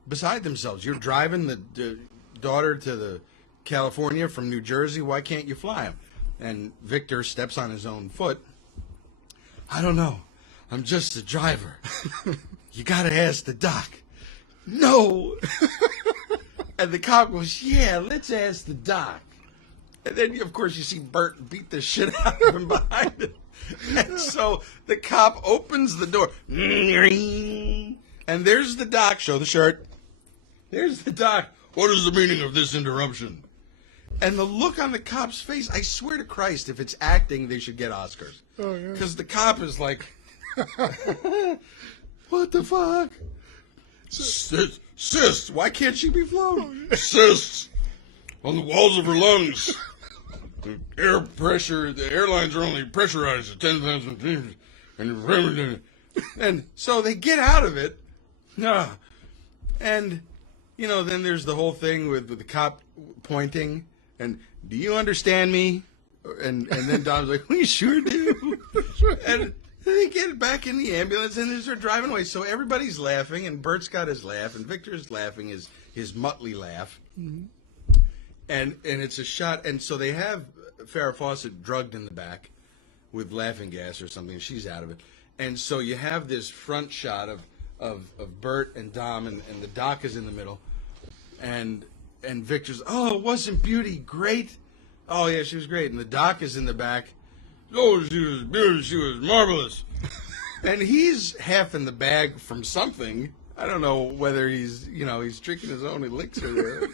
beside themselves. You're driving the daughter to the California from New Jersey. Why can't you fly him? And Victor steps on his own foot. I don't know. I'm just a driver. You got to ask the doc. No. And the cop goes, yeah, let's ask the doc. And then, of course, you see Bert beat the shit out of him behind him. And so the cop opens the door. And there's the doc. Show the shirt. There's the doc. What is the meaning of this interruption? And the look on the cop's face, I swear to Christ, if it's acting, they should get Oscars. Oh, yeah. Because the cop is like, what the fuck? Cysts. Why can't she be flown? Cysts on the walls of her lungs. Air pressure. The airlines are only pressurized at 10,000 feet. And so they get out of it. And, then there's the whole thing with the cop pointing. And, do you understand me? And then Dom's like, we sure do. And they get back in the ambulance and they start driving away. So everybody's laughing, and Bert's got his laugh, and Victor's laughing his Muttley laugh. Mm-hmm. And it's a shot. And so they have Farrah Fawcett drugged in the back with laughing gas or something, and she's out of it. And so you have this front shot of Bert and Dom, and the doc is in the middle. And Victor's, wasn't Beauty great? Oh, yeah, she was great. And the doc is in the back. Oh, she was beautiful. She was marvelous. And he's half in the bag from something. I don't know whether he's drinking his own elixir there.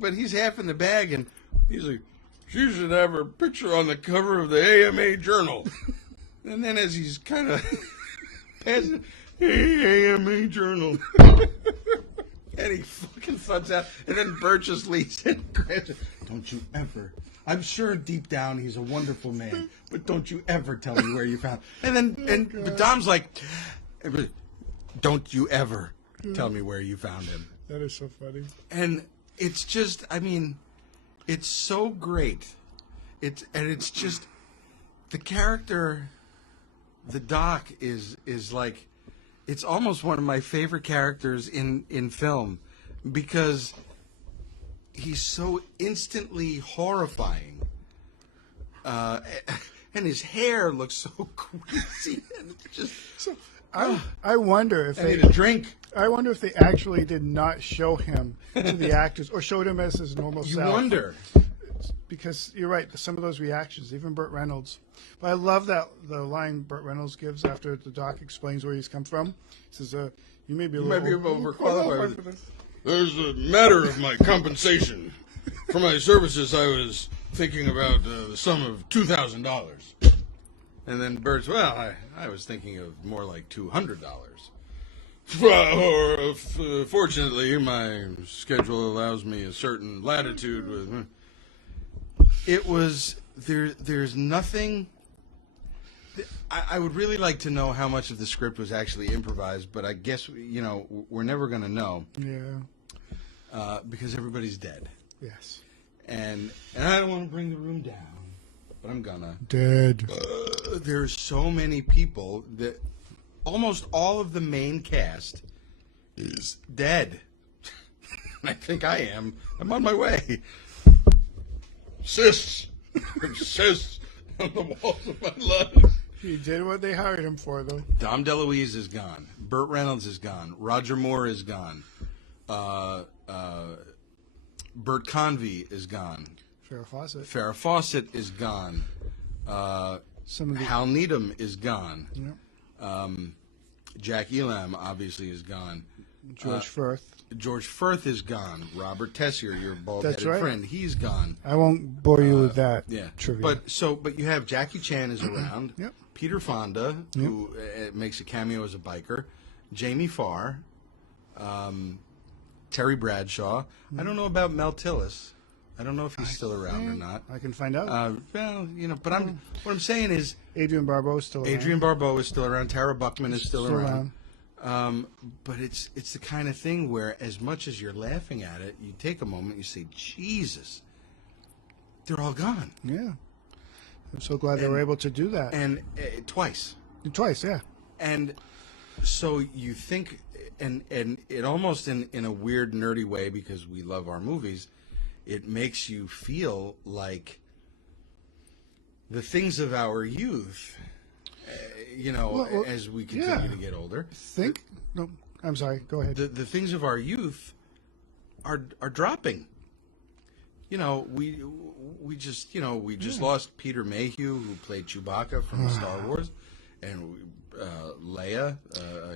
But he's half in the bag, and he's like, she should have her picture on the cover of the AMA Journal. And then as he's kind of passing, hey, AMA Journal. And he fucking thuds out. And then Bert just leaves and grabs it. Don't you ever. I'm sure deep down he's a wonderful man, but don't you ever tell me where you found him. But Dom's like, don't you ever tell me where you found him. That is so funny. And it's just, it's so great. It's just, the character, the doc is like, it's almost one of my favorite characters in film, because he's so instantly horrifying. And his hair looks so greasy. And it's just so. I wonder if I need a drink. I wonder if they actually did not show him to the actors, or showed him as his normal self. You wonder. Because you're right, some of those reactions, even Burt Reynolds. But I love the line Burt Reynolds gives after the doc explains where he's come from. He says, you may be overqualified for this. There's a matter of my compensation. For my services, I was thinking about the sum of $2,000. And then Bert's, I was thinking of more like $200. Fortunately, my schedule allows me a certain latitude with... It was, there's nothing... I would really like to know how much of the script was actually improvised, but I guess, we're never going to know. Yeah. Because everybody's dead. Yes. And I don't want to bring the room down, but I'm gonna. Dead. There's so many people that almost all of the main cast is dead. I think I am. I'm on my way. Cysts on the walls of my lungs. He did what they hired him for, though. Dom DeLuise is gone. Burt Reynolds is gone. Roger Moore is gone. Bert Convy is gone. Farrah Fawcett is gone. Hal Needham is gone. Yep. Jack Elam obviously is gone. George Firth is gone. Robert Tessier, your bald-headed right. friend, he's gone. I won't bore you with that. Yeah, trivia. But you have Jackie Chan is around. Yep. Peter Fonda, who makes a cameo as a biker. Jamie Farr. Terry Bradshaw. I don't know about Mel Tillis. I don't know if he's still around or not. I can find out. But what I'm saying is Adrian Barbeau is still around. Adrian Barbeau is still around. Tara Buckman is still around. But it's the kind of thing where, as much as you're laughing at it, you take a moment and you say, Jesus, they're all gone. Yeah. I'm so glad they were able to do that. And twice. Twice, yeah. And so you think, and it almost in a weird, nerdy way, because we love our movies, it makes you feel like the things of our youth, as we continue to get older. No, I'm sorry, go ahead. The things of our youth are dropping. We just lost Peter Mayhew, who played Chewbacca from Star Wars, and Leia,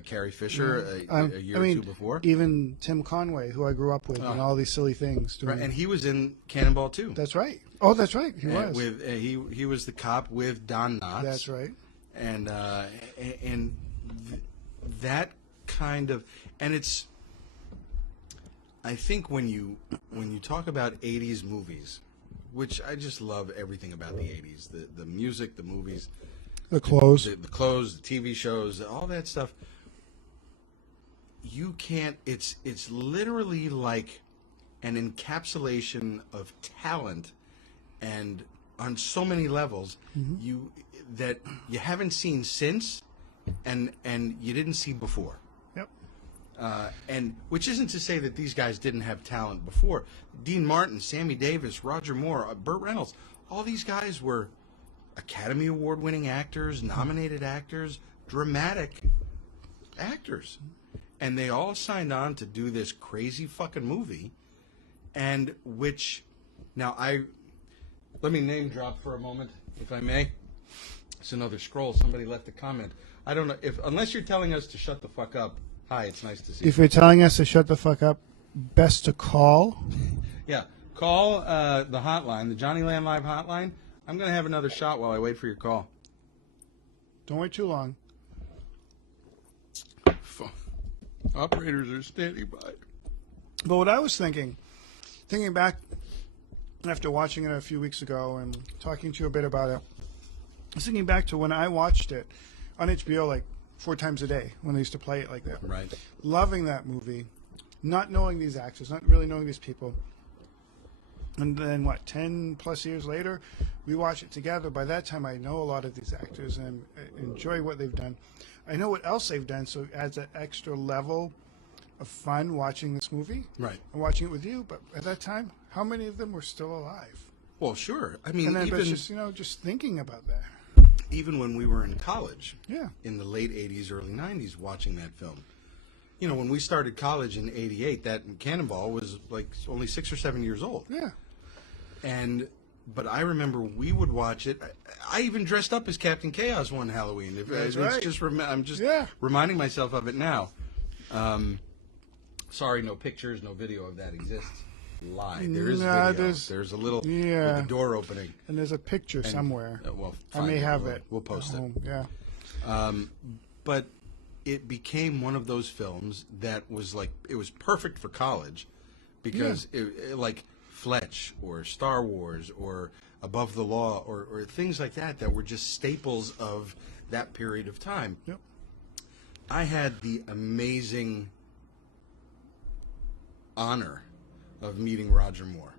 Carrie Fisher, a year or two before. Even Tim Conway, who I grew up with, and all these silly things. Right, and he was in Cannonball too. That's right. Oh, that's right. He was. He was the cop with Don Knotts. That's right. And that kind of, and it's, I think when you talk about 80s movies, which I just love everything about the 80s, the music, the movies, the clothes, the clothes, the TV shows, all that stuff. You can't. It's literally like an encapsulation of talent, and on so many levels, that you haven't seen since, and you didn't see before. Yep. And which isn't to say that these guys didn't have talent before. Dean Martin, Sammy Davis, Roger Moore, Burt Reynolds, all these guys were Academy Award-winning actors, nominated actors, dramatic actors. And they all signed on to do this crazy fucking movie, and which, now let me name drop for a moment, if I may. It's another scroll. Somebody left a comment. I don't know, unless you're telling us to shut the fuck up. Hi, it's nice to see you. If you're telling us to shut the fuck up, best to call. Yeah, call the hotline, the Jonnyland Live hotline. I'm going to have another shot while I wait for your call. Don't wait too long. Operators are standing by. But what I was thinking back after watching it a few weeks ago and talking to you a bit about it, I was thinking back to when I watched it on HBO like 4 times a day when they used to play it like that. Right. Loving that movie, not knowing these actors, not really knowing these people. And then, 10 plus years later, we watch it together. By that time, I know a lot of these actors and enjoy what they've done. I know what else they've done, so it adds an extra level of fun watching this movie. Right. And watching it with you. But at that time, how many of them were still alive? Well, sure. I mean, and then, even, just thinking about that. Even when we were in college, yeah, in the late 80s, early 90s, watching that film. When we started college in 88, that Cannonball was like only 6 or 7 years old. Yeah. But I remember we would watch it. I even dressed up as Captain Chaos one Halloween. That's right. I'm just reminding myself of it now. Sorry, no pictures, no video of that exists. Lie. There is video. There's a little with the door opening. And there's a picture somewhere. I may have it. We'll post it. Yeah. But it became one of those films that was like, it was perfect for college because it like Fletch or Star Wars or Above the Law or things like that were just staples of that period of time. Yep. I had the amazing honor of meeting Roger Moore.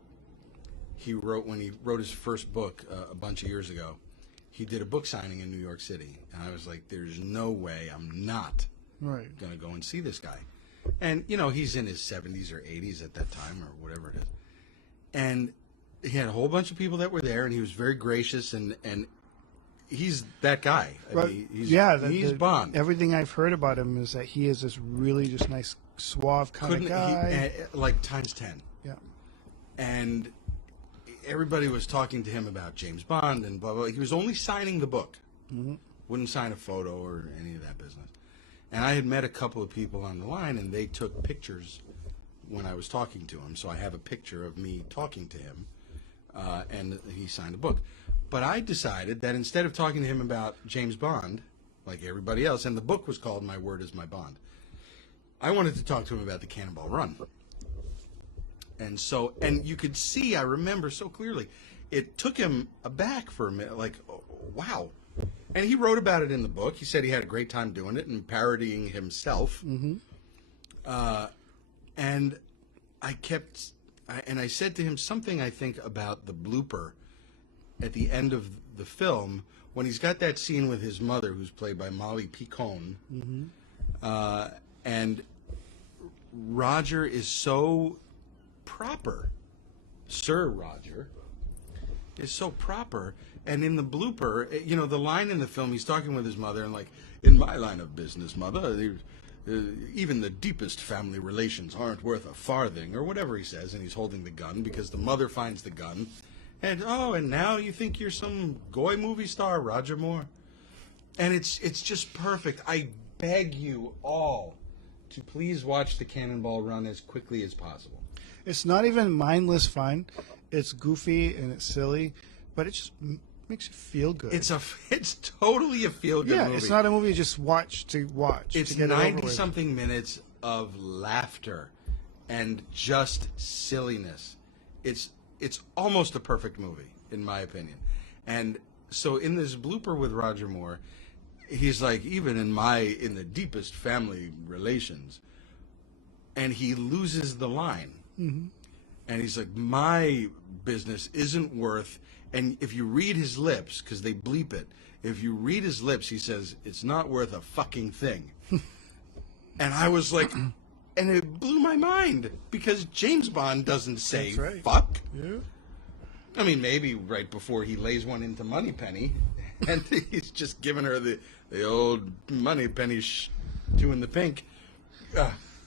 When he wrote his first book a bunch of years ago, he did a book signing in New York City. And I was like, there's no way I'm not going to go and see this guy. And, he's in his 70s or 80s at that time or whatever it is. And he had a whole bunch of people that were there, and he was very gracious, and he's that guy. He's Bond. Everything I've heard about him is that he is this really just nice, suave kind of guy. Like times 10. Yeah. And everybody was talking to him about James Bond and blah, blah. He was only signing the book. Mm-hmm. Wouldn't sign a photo or any of that business. And I had met a couple of people on the line, and they took pictures when I was talking to him. So I have a picture of me talking to him, and he signed the book. But I decided that instead of talking to him about James Bond, like everybody else, and the book was called My Word Is My Bond, I wanted to talk to him about the Cannonball Run. And you could see, I remember so clearly, it took him aback for a minute, like, oh, wow. And he wrote about it in the book. He said he had a great time doing it and parodying himself. Mm-hmm. And I kept I said to him something, I think, about the blooper at the end of the film when he's got that scene with his mother, who's played by Molly Picon, and Roger is so proper. Sir Roger is so proper. And in the blooper, you know, the line in the film, he's talking with his mother and like, in my line of business, mother, even the deepest family relations aren't worth a farthing, or whatever he says, and he's holding the gun because the mother finds the gun. And, and now you think you're some goy movie star, Roger Moore? And it's just perfect. I beg you all to please watch the Cannonball Run as quickly as possible. It's not even mindless fun. It's goofy and it's silly, but it just makes you feel good. It's totally a feel-good movie. Yeah, it's not a movie you just watch to watch. It's 90-something minutes of laughter and just silliness. It's almost a perfect movie, in my opinion. And so in this blooper with Roger Moore, he's like, even in the deepest family relations, and he loses the line. Mm-hmm. And he's like, my business isn't worth, and if you read his lips, because they bleep it, if you read his lips, he says, it's not worth a fucking thing. And I was like, and it blew my mind, because James Bond doesn't say fuck. Yeah. I mean, maybe right before he lays one into Moneypenny, and he's just giving her the old Moneypenny doing the pink.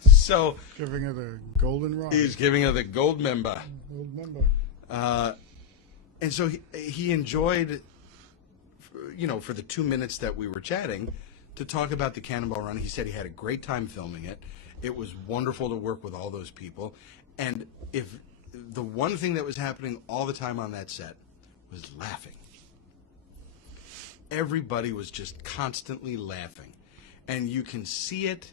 So giving her the golden rod. He's giving her the gold member. Gold member. And so he enjoyed, you know, for the 2 minutes that we were chatting, to talk about the Cannonball Run. He said he had a great time filming it. It was wonderful to work with all those people. And if the one thing that was happening all the time on that set was laughing. Everybody was just constantly laughing. And you can see it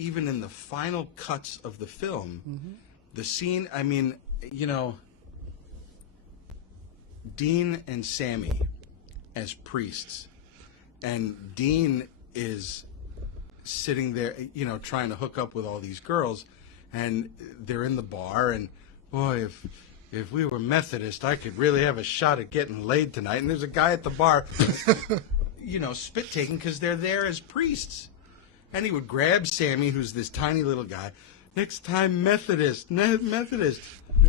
even in the final cuts of the film. Mm-hmm. The scene, I mean, you know, Dean and Sammy as priests. And Dean is sitting there, you know, trying to hook up with all these girls. And they're in the bar, and boy, if we were Methodist, I could really have a shot at getting laid tonight. And there's a guy at the bar, you know, spit taking because they're there as priests. And he would grab Sammy, who's this tiny little guy. Next time, Methodist. Methodist.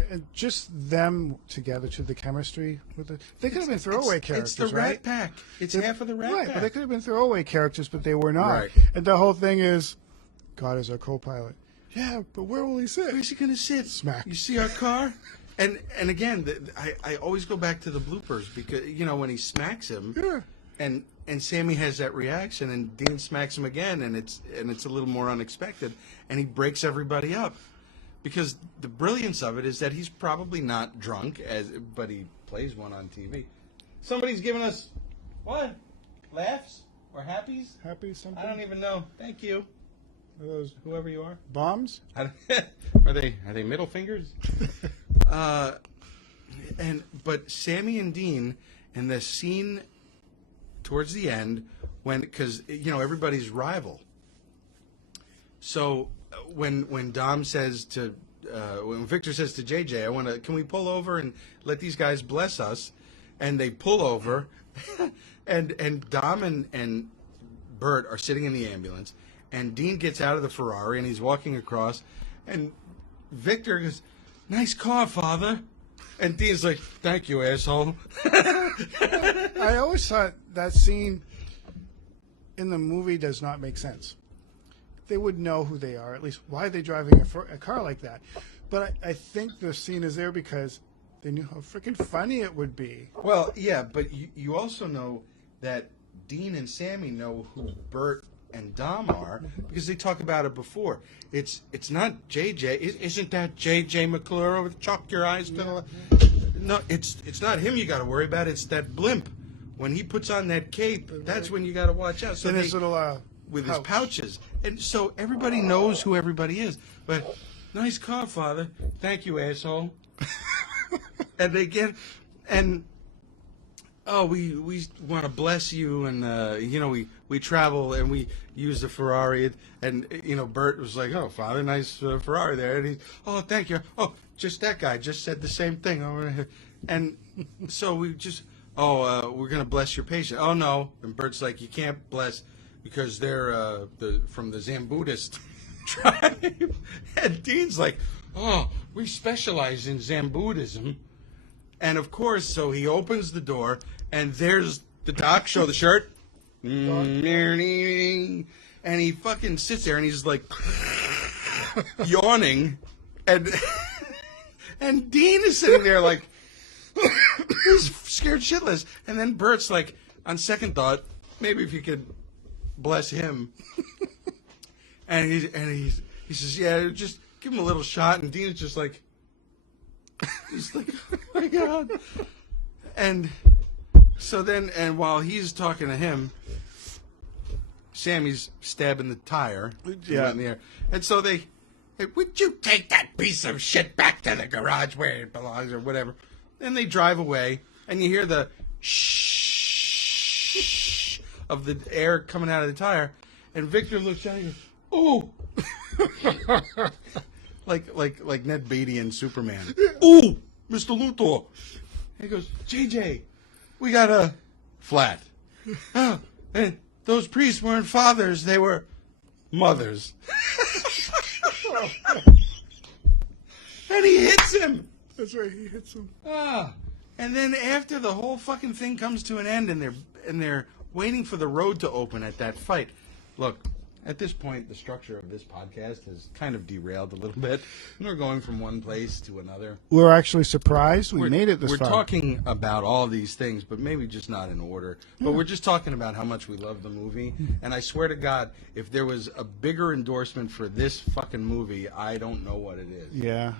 And just them together to the chemistry with it. They could have been throwaway characters, right? It's the right? Rat Pack. It's half of the Rat Pack. Right, but they could have been throwaway characters, but they were not. Right. And the whole thing is, God is our co-pilot. Yeah, but where will he sit? Where's he going to sit? Smack. You see our car? And again, I always go back to the bloopers because, you know, when he smacks him, yeah. and Sammy has that reaction, and Dean smacks him again, and it's a little more unexpected, and he breaks everybody up. Because the brilliance of it is that he's probably not drunk, but he plays one on TV. Somebody's giving us, what? Laughs? Or happies? Happy something? I don't even know. Thank you. Are those whoever you are? Bombs? Are they middle fingers? But Sammy and Dean, in the scene towards the end, because, you know, everybody's rival. So when Dom says to, when Victor says to JJ, can we pull over and let these guys bless us? And they pull over, and Dom and Bert are sitting in the ambulance, and Dean gets out of the Ferrari, and he's walking across, and Victor goes, "Nice car, Father." And Dean's like, "Thank you, asshole." I always thought that scene in the movie does not make sense. They would know who they are. At least, why are they driving a car like that? But I think the scene is there because they knew how freaking funny it would be. Well, yeah, but you also know that Dean and Sammy know who Bert and Dom are because they talk about it before. It's not JJ. Isn't that JJ McClure with Chalk Your Eyes? Yeah. No, it's not him you got to worry about. It's that blimp. When he puts on that cape, that's when you got to watch out. So his little with his pouches, and so everybody knows who everybody is. But nice car, Father. Thank you, asshole. And they get, and oh, we want to bless you, and we travel and we use the Ferrari, and Bert was like, oh, Father, nice Ferrari there, and oh, thank you. Oh, just that guy just said the same thing, and so we just, we're gonna bless your patient. Oh no, and Bert's like, you can't bless because they're from the Zambudist tribe, and Dean's like, oh, we specialize in Zambudism. And of course, so he opens the door, and there's the doc. Show the shirt. And he fucking sits there, and he's like yawning, and Dean is sitting there like he's scared shitless. And then Bert's like, on second thought, maybe if you could bless him. And he says, yeah, just give him a little shot. And Dean's just like. He's like, oh my God. And so then, and while he's talking to him, Sammy's stabbing the tire in the air. And so they, hey, would you take that piece of shit back to the garage where it belongs or whatever? Then they drive away, and you hear the shh of the air coming out of the tire. And Victor looks at him and goes, oh. Like Ned Beatty and Superman. Ooh, Mr. Luthor. He goes, JJ, we got a flat. Oh, and those priests weren't fathers, they were mothers. And he hits him. That's right, he hits him. And then after the whole fucking thing comes to an end, and they're waiting for the road to open at that fight. Look. At this point, the structure of this podcast has kind of derailed a little bit. We're going from one place to another. We're actually surprised we made it this far. We're talking about all these things, but maybe just not in order. But we're just talking about how much we love the movie. And I swear to God, if there was a bigger endorsement for this fucking movie, I don't know what it is. Yeah.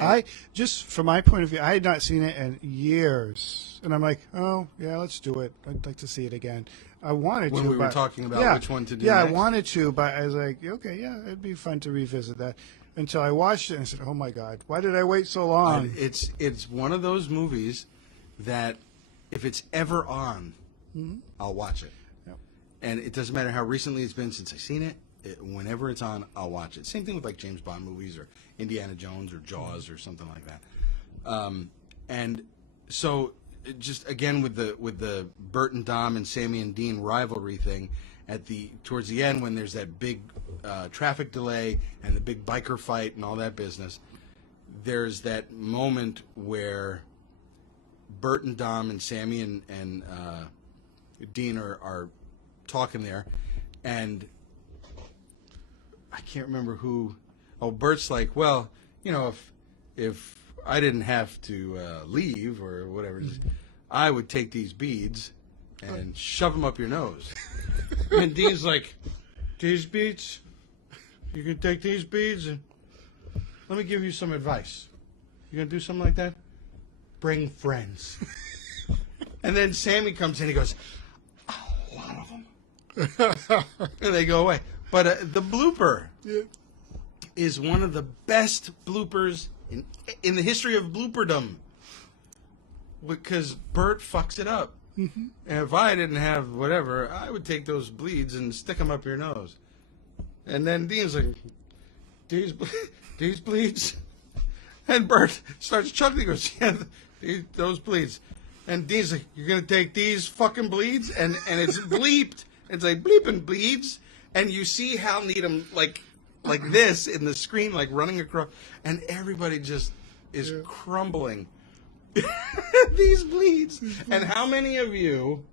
I just, from my point of view, I had not seen it in years. And I'm like, oh, yeah, let's do it. I'd like to see it again. I wanted to. When we were talking about which one to do next? I wanted to, but I was like, okay, yeah, it'd be fun to revisit that. Until I watched it and I said, oh my God, why did I wait so long? It's one of those movies that if it's ever on, I'll watch it. Yep. And it doesn't matter how recently it's been since I've seen it. Whenever it's on, I'll watch it. Same thing with like James Bond movies or Indiana Jones or Jaws or something like that. And so... just again with the Bert and Dom and Sammy and Dean rivalry thing towards the end when there's that big traffic delay and the big biker fight and all that business, there's that moment where Bert and Dom and Sammy and Dean are talking there, and I can't remember who. Oh, Bert's like, well, if I didn't have to leave or whatever, I would take these beads and shove them up your nose. And Dean's like, these beads? You can take these beads and let me give you some advice. You gonna do something like that? Bring friends. And then Sammy comes in, he goes, a lot of them. And they go away. But the blooper is one of the best bloopers in the history of blooperdom, because Bert fucks it up. Mm-hmm. And if I didn't have whatever, I would take those bleeds and stick them up your nose. And then Dean's like, these bleeds? And Bert starts chuckling. He goes, yeah, those bleeds. And Dean's like, you're going to take these fucking bleeds? And it's bleeped. It's like bleeping bleeds. And you see Hal Needham like this in the screen, like running across, and everybody just is crumbling. These bleeds. And how many of you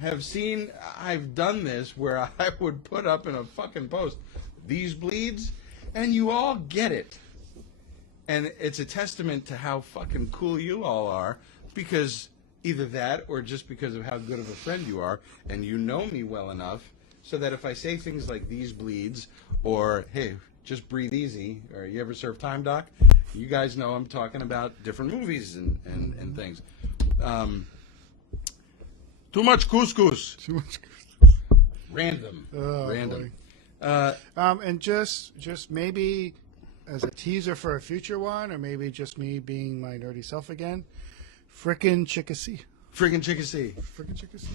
have seen I've done this where I would put up in a fucking post, these bleeds, and you all get it. And it's a testament to how fucking cool you all are, because either that or just because of how good of a friend you are, and you know me well enough so that if I say things like these bleeds, or hey, just breathe easy, or you ever serve time, Doc? You guys know I'm talking about different movies and things. Too much couscous. Too much couscous. Random. Random. And just maybe as a teaser for a future one, or maybe just me being my nerdy self again, frickin' chickasee. Friggin' Chickasee. Friggin' Chickasee.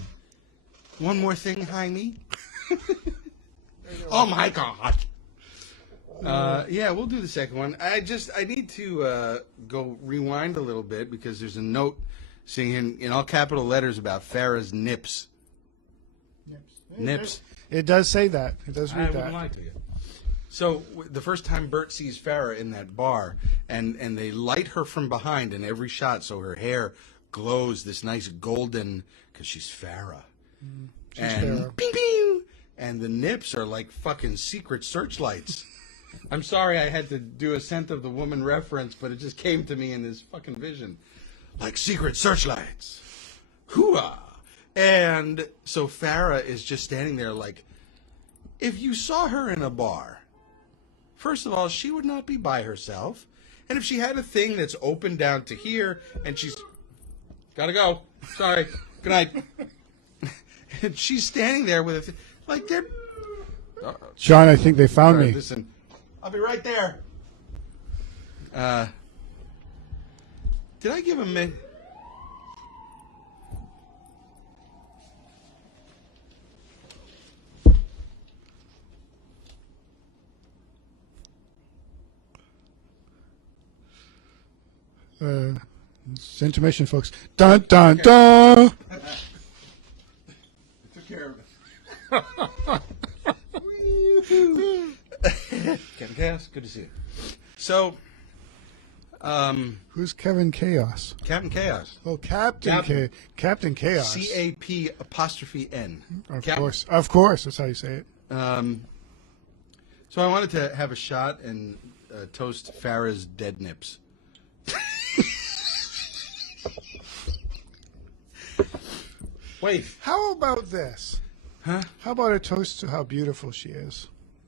One more thing, Jaime. Oh my God. Yeah, we'll do the second one. I need to go rewind a little bit because there's a note saying in all capital letters about Farrah's nips. Nips. It does say that. It does read I that. wouldn't lie to you. So the first time Bert sees Farrah in that bar, and they light her from behind in every shot, so her hair glows this nice golden, because she's Farrah. She's and Farrah. Bing, bing, and the nips are like fucking secret searchlights. I'm sorry I had to do a Scent of the Woman reference, but it just came to me in this fucking vision. Like secret searchlights. Hooah! And so Farrah is just standing there like, if you saw her in a bar, first of all, she would not be by herself. And if she had a thing that's open down to here, and she's... Gotta go. Sorry. Good night. And she's standing there with a... Like, they're... John, I think they found me. Listen. I'll be right there. Did I give him... It's intermission, folks. Dun, dun, dun. I took care of it. Kevin Chaos, good to see you. So, Who's Kevin Chaos? Captain Chaos. Oh, Captain Chaos. CAP''N. Of course, that's how you say it. So I wanted to have a shot and toast Farrah's dead nips. Wait. How about this? Huh? How about a toast to how beautiful she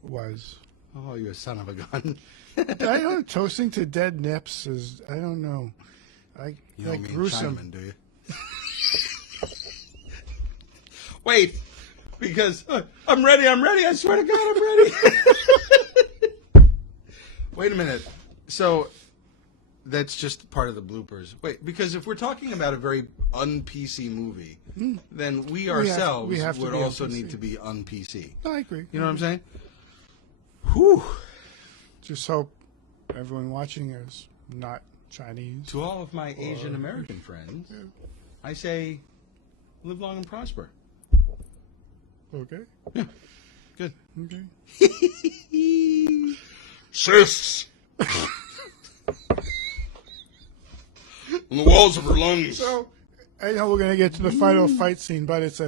was? Oh, you son of a gun. I don't know, toasting to dead nips is, I don't know. You like don't mean gruesome. Chinaman, do you? Wait, because I'm ready, I swear to God, I'm ready. Wait a minute. So, that's just part of the bloopers. Wait, because if we're talking about a very un-PC movie, then we ourselves have to would be also un-PC. need to be un-PC. I agree. You know what I'm saying? Whew. Just hope everyone watching is not Chinese. To all of my Asian American friends, I say, live long and prosper. Okay. Yeah. Good. Okay. Sis! On the walls of her lungs. So, I know we're going to get to the final fight scene, but it's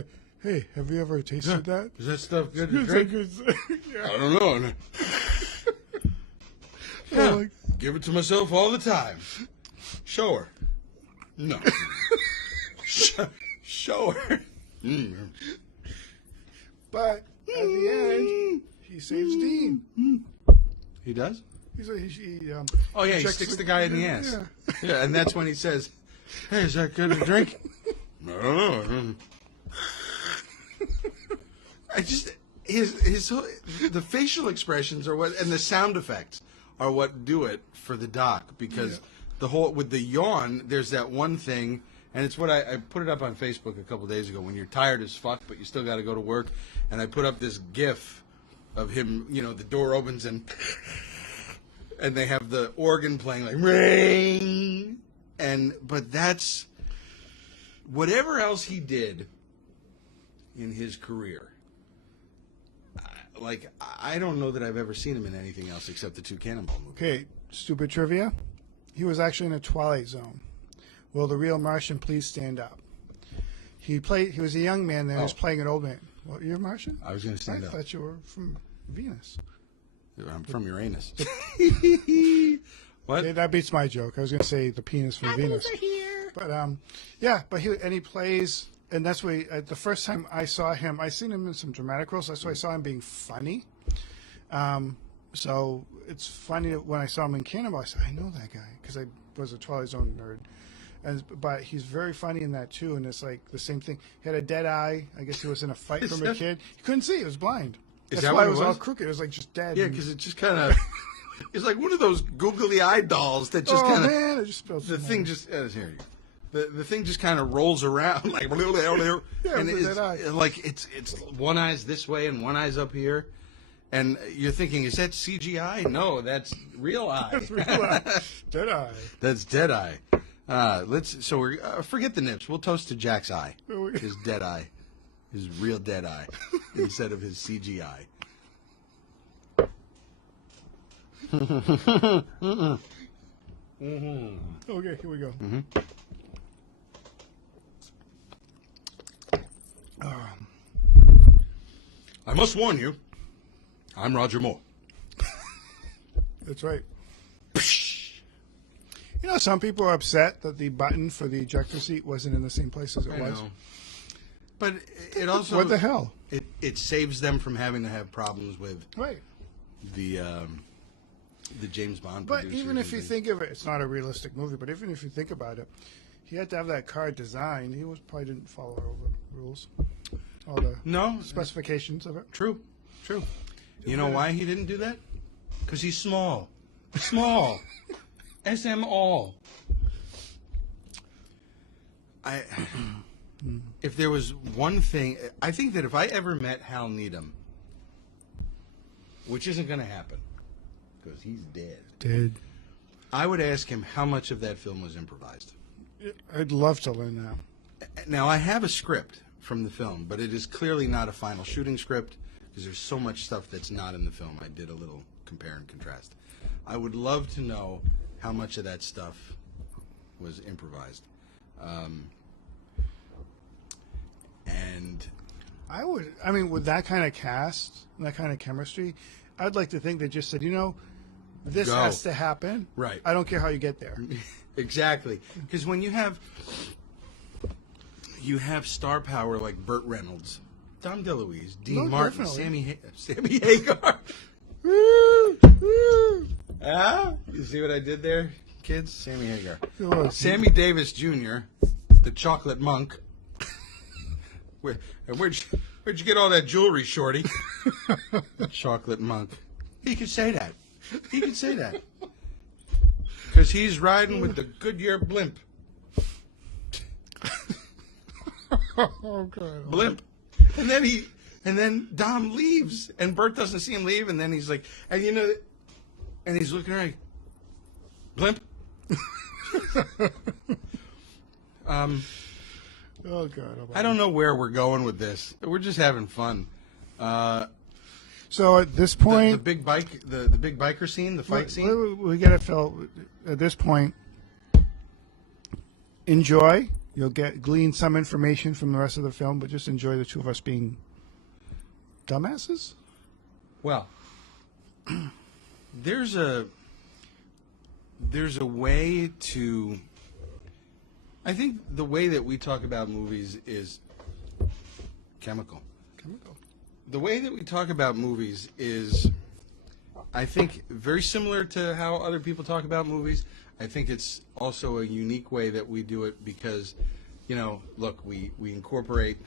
hey, have you ever tasted that? Is that stuff good to It's drink? yeah. I don't know. Yeah, like, Give it to myself all the time. Show her. No. Show her. but at the end, he saves Dean. He does? He Oh, yeah, he checks sticks the guy in the ass. Yeah. Yeah, and that's when he says, hey, is that good to drink? I don't know. I just, the facial expressions are what, and the sound effects are what do it for the doc, because the whole, with the yawn, there's that one thing, and it's what I put it up on Facebook a couple days ago, when you're tired as fuck, but you still got to go to work, and I put up this GIF of him, you know, the door opens and they have the organ playing like ring, but that's whatever else he did in his career. Like, I don't know that I've ever seen him in anything else except the 2 Cannonball movies. Okay, stupid trivia. He was actually in a Twilight Zone. Will the real Martian please stand up? He was a young man there. He was playing an old man. Well, you're Martian? I was going to stand I up. thought you were from Venus. I'm from Uranus. What? Okay, that beats my joke. I was going to say the penis from Venus. Here. But yeah, but he plays, and that's why the first time I saw him, I seen him in some dramatic roles. That's why I saw him being funny. So it's funny that when I saw him in Cannonball, I said, I know that guy because I was a Twilight Zone nerd. But he's very funny in that too, and it's like the same thing. He had a dead eye. I guess he was in a fight from a kid. He couldn't see. He was blind. Is That's that why what it was all was? crooked. It was like just dead. Yeah, because it just kind of, it's like one of those googly eye dolls that just oh kind of, man, I just spilled the some thing more. just, here you go. the thing just kind of rolls around like, and it's one eye's this way and one eye's up here, and you're thinking, is that CGI? No, that's real eye. That's real eye. Dead eye. That's dead eye. We're forget the nips. We'll toast to Jack's eye, his dead eye, his real dead eye, instead of his CGI. Okay, here we go. I must warn you, I'm Roger Moore. That's right. You know, some people are upset that the button for the ejector seat wasn't in the same place as it I was. know. But it also... What the hell? It saves them from having to have problems with Right. the James Bond But producers even if you and think of it, it's not a realistic movie, but even if you think about it, he had to have that car designed. He probably didn't follow all the rules, all the No, specifications of it. true. You know why he didn't do that? Because he's small. Small. SM all. If there was one thing, I think that if I ever met Hal Needham, which isn't going to happen, because he's dead, I would ask him how much of that film was improvised. I'd love to learn that. Now, I have a script from the film, but it is clearly not a final shooting script, because there's so much stuff that's not in the film. I did a little compare and contrast. I would love to know how much of that stuff was improvised. And I mean, with that kind of cast, that kind of chemistry, I'd like to think they just said, this Go. has to happen. Right. I don't care how you get there. Exactly. Because when you have star power like Burt Reynolds, Dom DeLuise, Dean Martin, definitely. Sammy Hagar. You see what I did there, kids? Sammy Hagar. Sammy Davis Jr., the chocolate monk. Where'd you get all that jewelry, Shorty? Chocolate monk. He could say that. Because he's riding with the Goodyear blimp. Oh, God. Blimp. And then Dom leaves, and Bert doesn't see him leave, and then he's like, and he's looking around, blimp. Oh, God. I don't know where we're going with this. We're just having fun. So at this point, the big biker scene, the fight scene. We got to feel at this point. Enjoy. You'll glean some information from the rest of the film, but just enjoy the two of us being dumbasses. Well, there's a way to. I think the way that we talk about movies is chemical. The way that we talk about movies is, I think, very similar to how other people talk about movies. I think it's also a unique way that we do it because, look, we incorporate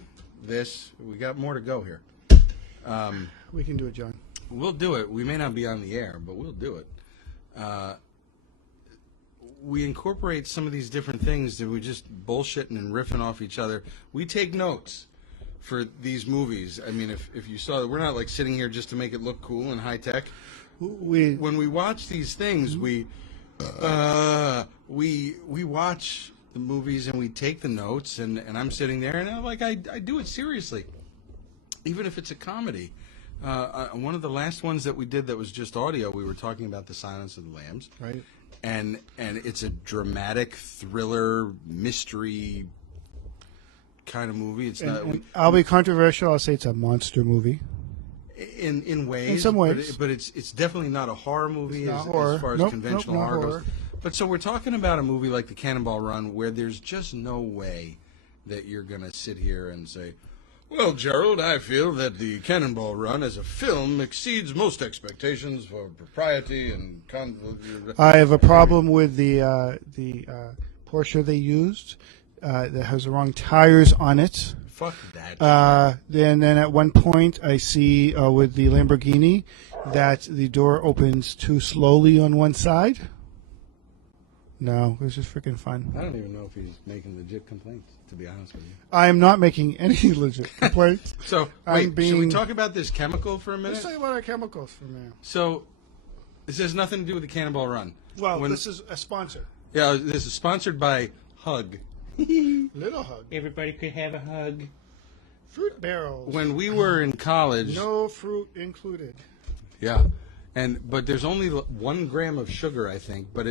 this. We got more to go here. We can do it, John. We'll do it. We may not be on the air, but we'll do it. We incorporate some of these different things that we just bullshitting and riffing off each other. We take notes for these movies. I mean, if you saw, we're not like sitting here just to make it look cool and high tech. When we watch these things, we watch the movies and we take the notes, and I'm sitting there and I do it seriously, even if it's a comedy. One of the last ones that we did that was just audio, we were talking about The Silence of the Lambs, right? And it's a dramatic thriller mystery kind of movie. It's not. I'll be controversial. I'll say it's a monster movie. In ways, in some ways, but it's definitely not a horror movie as far as conventional horror goes. But so we're talking about a movie like the Cannonball Run, where there's just no way that you're going to sit here and say, "Well, Gerald, I feel that the Cannonball Run as a film exceeds most expectations for propriety and." I have a problem with the Porsche they used that has the wrong tires on it. Fuck that. Then at one point I see with the Lamborghini that the door opens too slowly on one side. No, it was just freaking fun. I don't even know if he's making legit complaints, to be honest with you. I am not making any legit complaints. So, I'm wait, should we talk about this chemical for a minute? Let's talk about our chemicals for a minute. So, this has nothing to do with the Cannonball Run. Well, this is a sponsor. Yeah, this is sponsored by Hug. Little Hug. Everybody could have a hug. Fruit barrels. When we were in college... No fruit included. Yeah. But there's only 1 gram of sugar, I think, but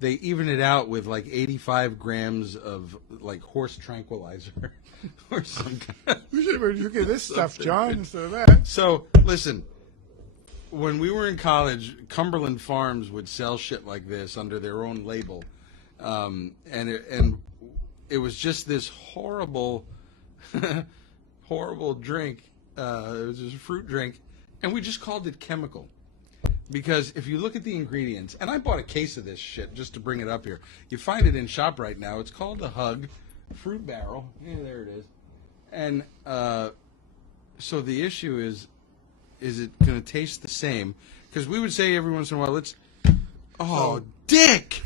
they even it out with like 85 grams of like horse tranquilizer or some kind. We should have been drinking this stuff, John, instead of that. So, listen, when we were in college, Cumberland Farms would sell shit like this under their own label. And it was just this horrible, horrible drink. It was just a fruit drink. And we just called it chemical. Because if you look at the ingredients, and I bought a case of this shit just to bring it up here. You find it in ShopRite now. It's called the Hug Fruit Barrel. Yeah, there it is. And so the issue is it going to taste the same? Because we would say every once in a while, dick!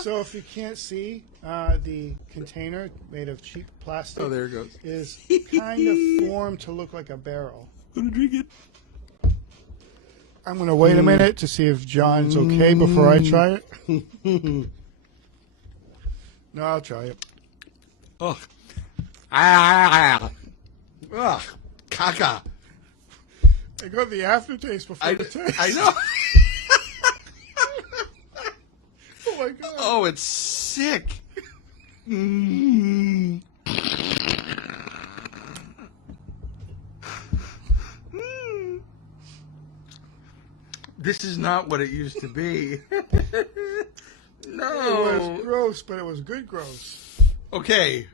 So if you can't see, the container made of cheap plastic Oh, there it goes. is kind of formed to look like a barrel. I'm going to drink it. I'm going to wait a minute to see if John's okay before I try it. No, I'll try it. Ugh. Ugh. Caca. I got the aftertaste before the taste. I know. Oh, my God. Oh, it's sick. This is not what it used to be. No. It was gross, but it was good gross. Okay.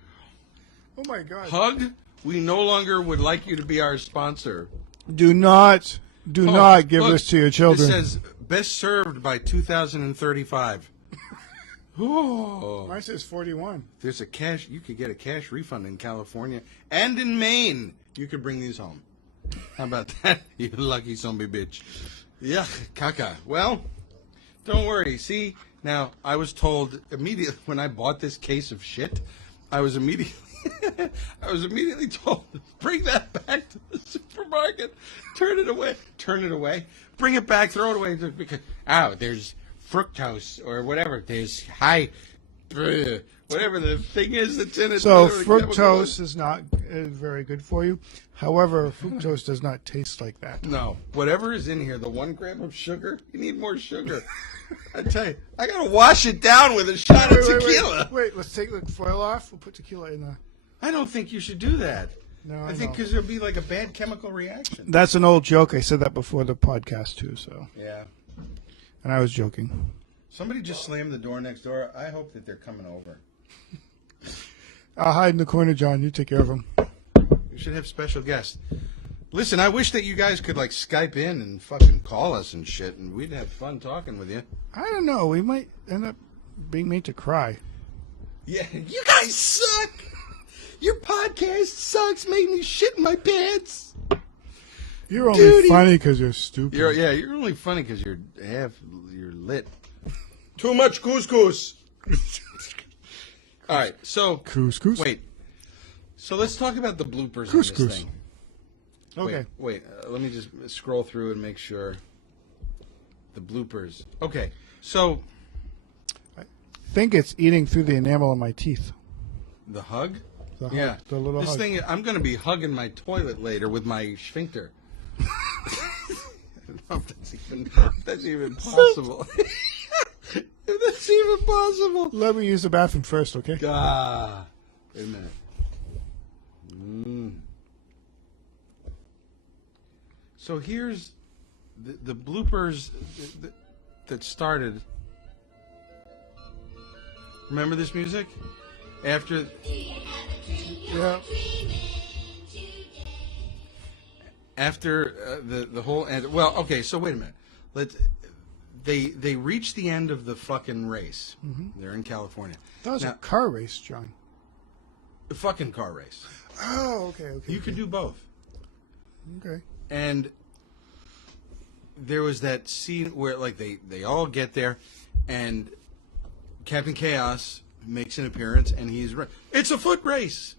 Oh, my God. Hug, we no longer would like you to be our sponsor. Do not give look, this to your children. It says best served by 2035. Oh. Mine says 41. There's you could get a cash refund in California and in Maine. You could bring these home. How about that? You lucky zombie bitch. Yeah, caca. Well, don't worry. See, now I was told immediately when I bought this case of shit, I was immediately told, bring that back to the supermarket. Turn it away. Bring it back, throw it away because there's fructose or whatever. There's whatever the thing is that's in it. So fructose is not very good for you. However, fructose does not taste like that. No. Whatever is in here, the 1 gram of sugar, you need more sugar. I tell you, I got to wash it down with a shot of tequila. Wait, let's take the foil off. We'll put tequila in there. I don't think you should do that. No, I think because there'll be like a bad chemical reaction. That's an old joke. I said that before the podcast, too. So. Yeah. And I was joking. Somebody just slammed the door next door. I hope that they're coming over. I'll hide in the corner, John. You take care of them. We should have special guests. Listen, I wish that you guys could like Skype in and fucking call us and shit, and we'd have fun talking with you. I don't know. We might end up being made to cry. Yeah, you guys suck. Your podcast sucks. Made me shit in my pants. You're only funny because you're stupid. You're only funny because you're lit. Too much couscous. All right, so couscous. Wait. So let's talk about the bloopers in this thing. Okay. Wait. Let me just scroll through and make sure. The bloopers. Okay. So I think it's eating through the enamel of my teeth. the hug. The hug, Yeah. the little this hug. thing. I'm going to be hugging my toilet later with my sphincter. I don't know if that's even possible. If that's even possible. Let me use the bathroom first, okay? Wait a minute. So here's the bloopers that started. Remember this music? After. Yeah. After the whole end. Well, okay. So wait a minute. They reach the end of the fucking race. Mm-hmm. They're in California. That was a car race, John. A fucking car race. Oh, okay. You could do both. Okay. And there was that scene where like they all get there, and Captain Chaos makes an appearance, and it's a foot race,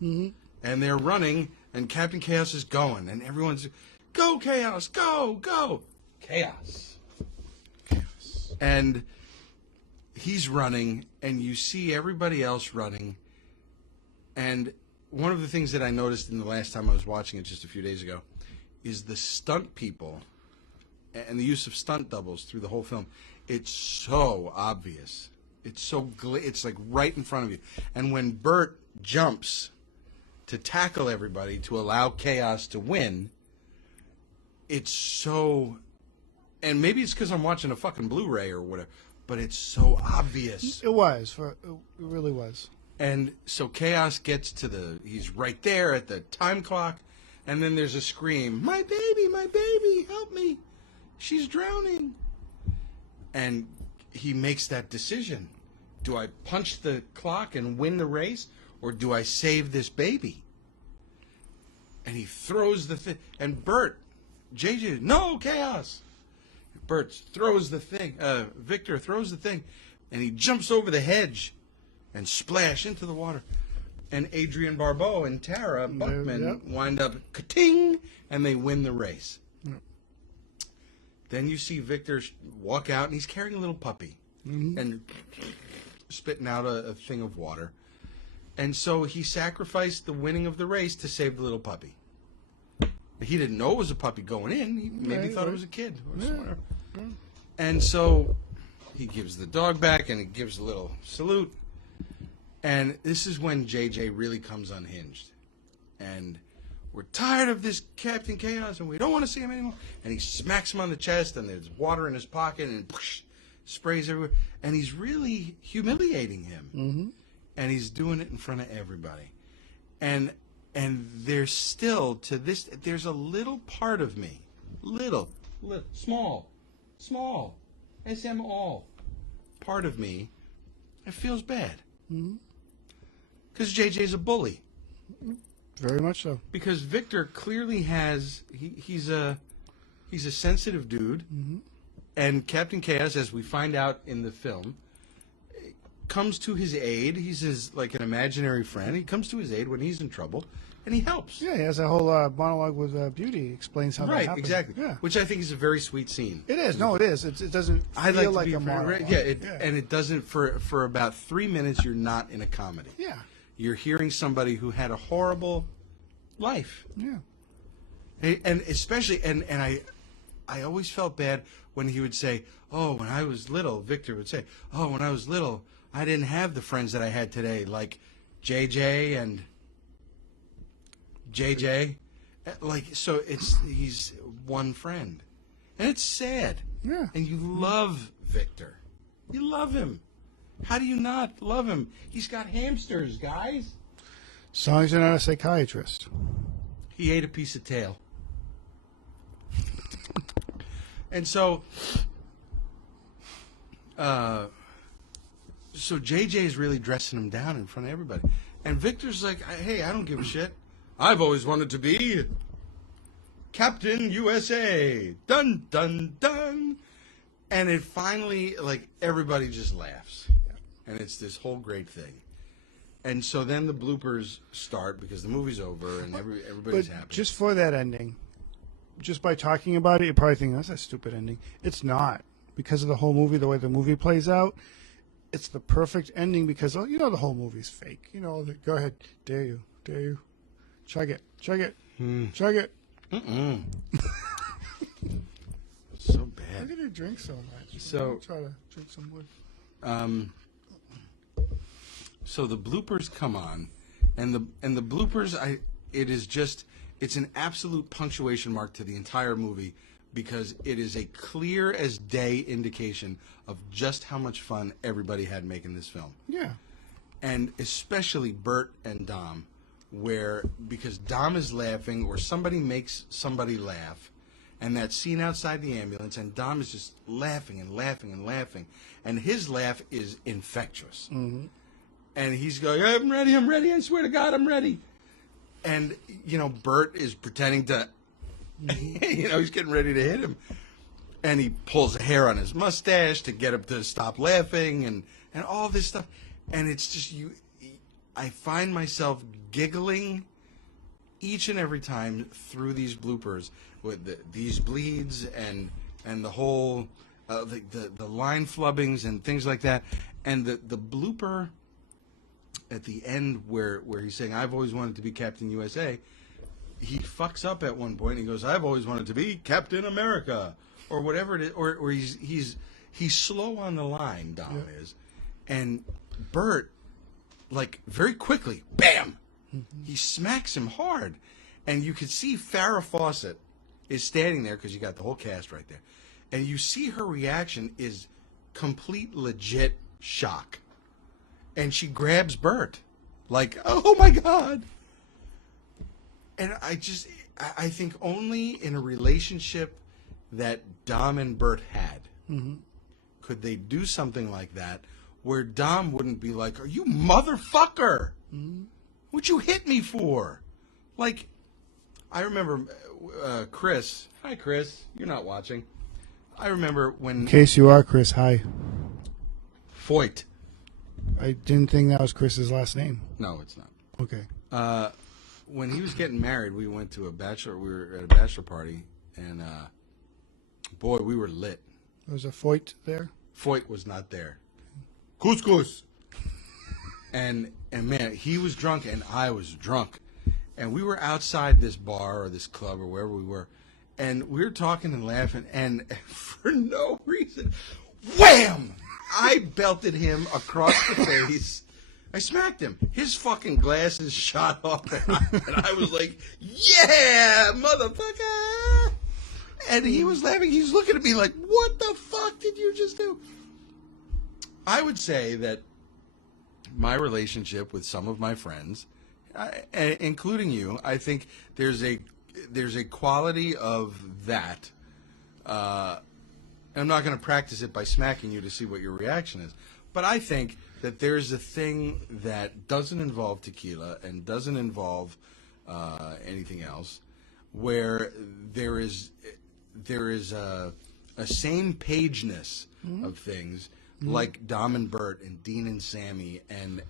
and they're running, and Captain Chaos is going, and everyone's go Chaos, go Chaos, and he's running, and you see everybody else running, and one of the things that I noticed in the last time I was watching it just a few days ago is the stunt people and the use of stunt doubles through the whole film. It's so obvious. It's so it's like right in front of you. And when Bert jumps to tackle everybody to allow Chaos to win, it's so... And maybe it's because I'm watching a fucking Blu-ray or whatever, but it's so obvious. It was. It really was. And so Chaos gets to he's right there at the time clock, and then there's a scream, my baby, help me. She's drowning. And he makes that decision. Do I punch the clock and win the race, or do I save this baby? And he throws the thing. And Bert, JJ, no, Chaos. Bert throws the thing. Victor throws the thing, and he jumps over the hedge and splash into the water. And Adrian Barbeau and Tara Buckman wind up ka-ting, and they win the race. Yep. Then you see Victor walk out, and he's carrying a little puppy and spitting out a thing of water. And so he sacrificed the winning of the race to save the little puppy. He didn't know it was a puppy going in. He maybe thought it was a kid. Or And so he gives the dog back, and he gives a little salute. And this is when JJ really comes unhinged. And we're tired of this Captain Chaos, and we don't want to see him anymore. And he smacks him on the chest, and there's water in his pocket, and sprays everywhere. And he's really humiliating him. And he's doing it in front of everybody. And there's still, to this, there's a little part of me, small, SMall, part of me that feels bad. Because JJ's a bully. Very much so. Because Victor clearly has, he's a sensitive dude, and Captain Chaos, as we find out in the film, comes to his aid. He's like an imaginary friend. He comes to his aid when he's in trouble, and he helps. Yeah, he has a whole monologue with Beauty. He explains how that happened. Right, exactly. Yeah. Which I think is a very sweet scene. It is. No, it is. It doesn't feel like a monologue. And it doesn't, for about 3 minutes, you're not in a comedy. Yeah. You're hearing somebody who had a horrible life. Yeah. And especially, and I always felt bad when he would say, oh, when I was little, Victor would say, oh, when I was little, I didn't have the friends that I had today, like JJ and JJ. Like, so he's one friend. And it's sad. Yeah. And you love Victor. You love him. How do you not love him? He's got hamsters, guys. As long as you're not a psychiatrist. He ate a piece of tail. And so JJ is really dressing him down in front of everybody. And Victor's like, hey, I don't give a shit. I've always wanted to be Captain USA. Dun, dun, dun. And it finally, like, everybody just laughs. And it's this whole great thing. And so then the bloopers start because the movie's over and everybody's happy. Just for that ending, just by talking about it, you probably think, that's a stupid ending. It's not. Because of the whole movie, the way the movie plays out, it's the perfect ending because, you know, the whole movie's fake. You know, go ahead. Dare you. Chug it. Chug it. So bad. How can you drink so much? So try to drink some wood. So the bloopers come on, and the bloopers, it's an absolute punctuation mark to the entire movie because it is a clear as day indication of just how much fun everybody had making this film. Yeah. And especially Bert and Dom, because Dom is laughing or somebody makes somebody laugh, and that scene outside the ambulance, and Dom is just laughing and laughing and laughing, and his laugh is infectious. Mm-hmm. And he's going, I'm ready, I swear to God, I'm ready. And, you know, Bert is pretending to, you know, he's getting ready to hit him. and he pulls a hair on his mustache to get him to stop laughing, and all this stuff. And it's just I find myself giggling each and every time through these bloopers with these bleeds and the whole the line flubbings and things like that, and the blooper at the end where he's saying, "I've always wanted to be Captain USA." He fucks up at one point. And he goes, "I've always wanted to be Captain America," or whatever it is, or he's slow on the line. Dom is, and Bert, like, very quickly, bam, he smacks him hard, and you can see Farrah Fawcett is standing there because you got the whole cast right there, and you see her reaction is complete legit shock, and she grabs Bert, like, "Oh my God." And I think only in a relationship that Dom and Bert had could they do something like that, where Dom wouldn't be like, "Are you motherfucker? What'd you hit me for?" Like, I remember Chris. Hi, Chris. You're not watching. I remember when... In case you are, Chris, hi. Foyt. I didn't think that was Chris's last name. No, it's not. Okay. When he was getting married, we went to we were at a bachelor party, and boy, we were lit. There was a Foyt there? Foyt was not there. Couscous. And man, he was drunk and I was drunk. And we were outside this bar or this club or wherever we were, and we were talking and laughing, and for no reason, wham! I belted him across the face. I smacked him. His fucking glasses shot off, and I was like, "Yeah, motherfucker!" And he was laughing. He's looking at me like, "What the fuck did you just do?" I would say that my relationship with some of my friends, including you, I think there's a quality of that. I'm not going to practice it by smacking you to see what your reaction is, but I think that there's a thing that doesn't involve tequila and doesn't involve anything else, where there is a same pageness of things, like Dom and Bert and Dean and Sammy and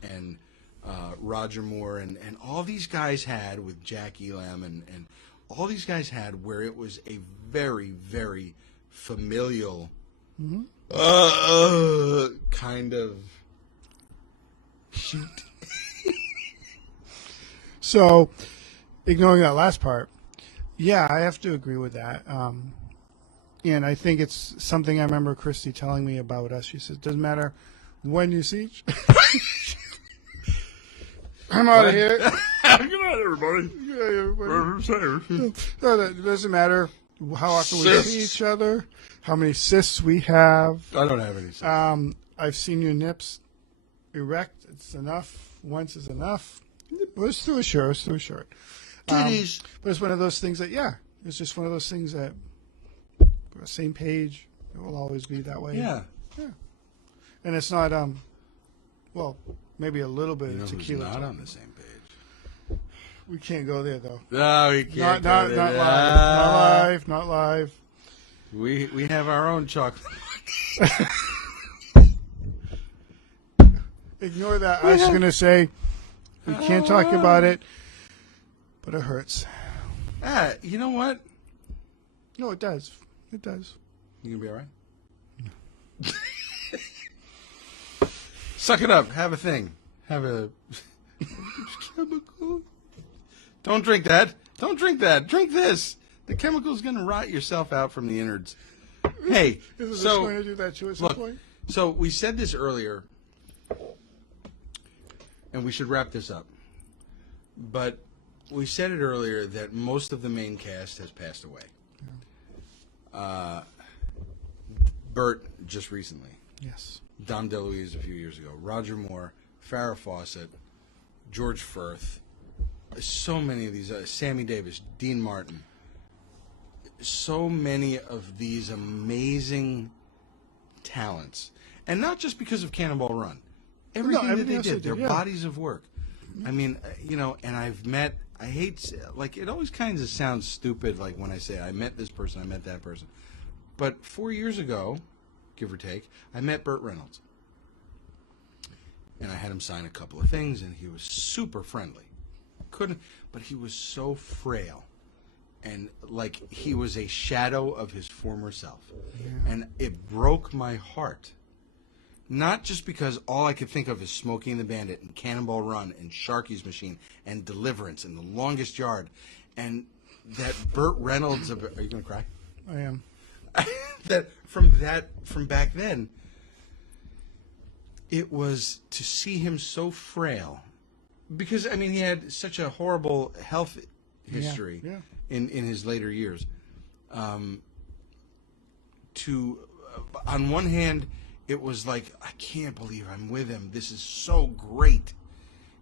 Roger Moore and all these guys had with Jack Elam and all these guys had, where it was a very, very familial kind of shoot. So, ignoring that last part, yeah, I have to agree with that. And I think it's something I remember Christy telling me about us. She says, "Doesn't matter when you see each." I'm out of here. Good night, everybody. No, it doesn't matter how often we see each other, how many cysts we have. I don't have any cysts. I've seen your nips erect. It's enough. Once is enough. It's too short. Titties. But it's one of those things that, it's just one of those things that we're on the same page. It will always be that way. Yeah. And it's not, well, maybe a little bit of tequila. Who's not on the same page? We can't go there, though. No, we can't go there. Not live. We have our own chocolate. Ignore that. I was just going to say, we can't talk about it, but it hurts. You know what? No, it does. It does. You gonna be all right? Suck it up. Have a thing. Have a chemical. Don't drink that. Don't drink that. Drink this. The chemical's gonna rot yourself out from the innards. Hey, Isn't this going to do that to us at some point? So we said this earlier, and we should wrap this up. But we said it earlier that most of the main cast has passed away. Bert just recently. Yes. Dom DeLuise a few years ago. Roger Moore, Farrah Fawcett, George Firth. So many of these. Sammy Davis, Dean Martin. So many of these amazing talents. And not just because of Cannonball Run. Everything that they did, their bodies of work. I mean, and I've met, I hate, like, it always kind of sounds stupid, like, when I say I met this person, I met that person. But 4 years ago, give or take, I met Burt Reynolds. And I had him sign a couple of things, and he was super friendly. But he was so frail. And like he was a shadow of his former self. Yeah. And it broke my heart. Not just because all I could think of is Smokey and the Bandit and Cannonball Run and Sharky's Machine and Deliverance and The Longest Yard. And that Burt Reynolds... Are you going to cry? I am. From back then, it was to see him so frail. Because, I mean, he had such a horrible health history in his later years. On one hand, it was like, I can't believe I'm with him. This is so great.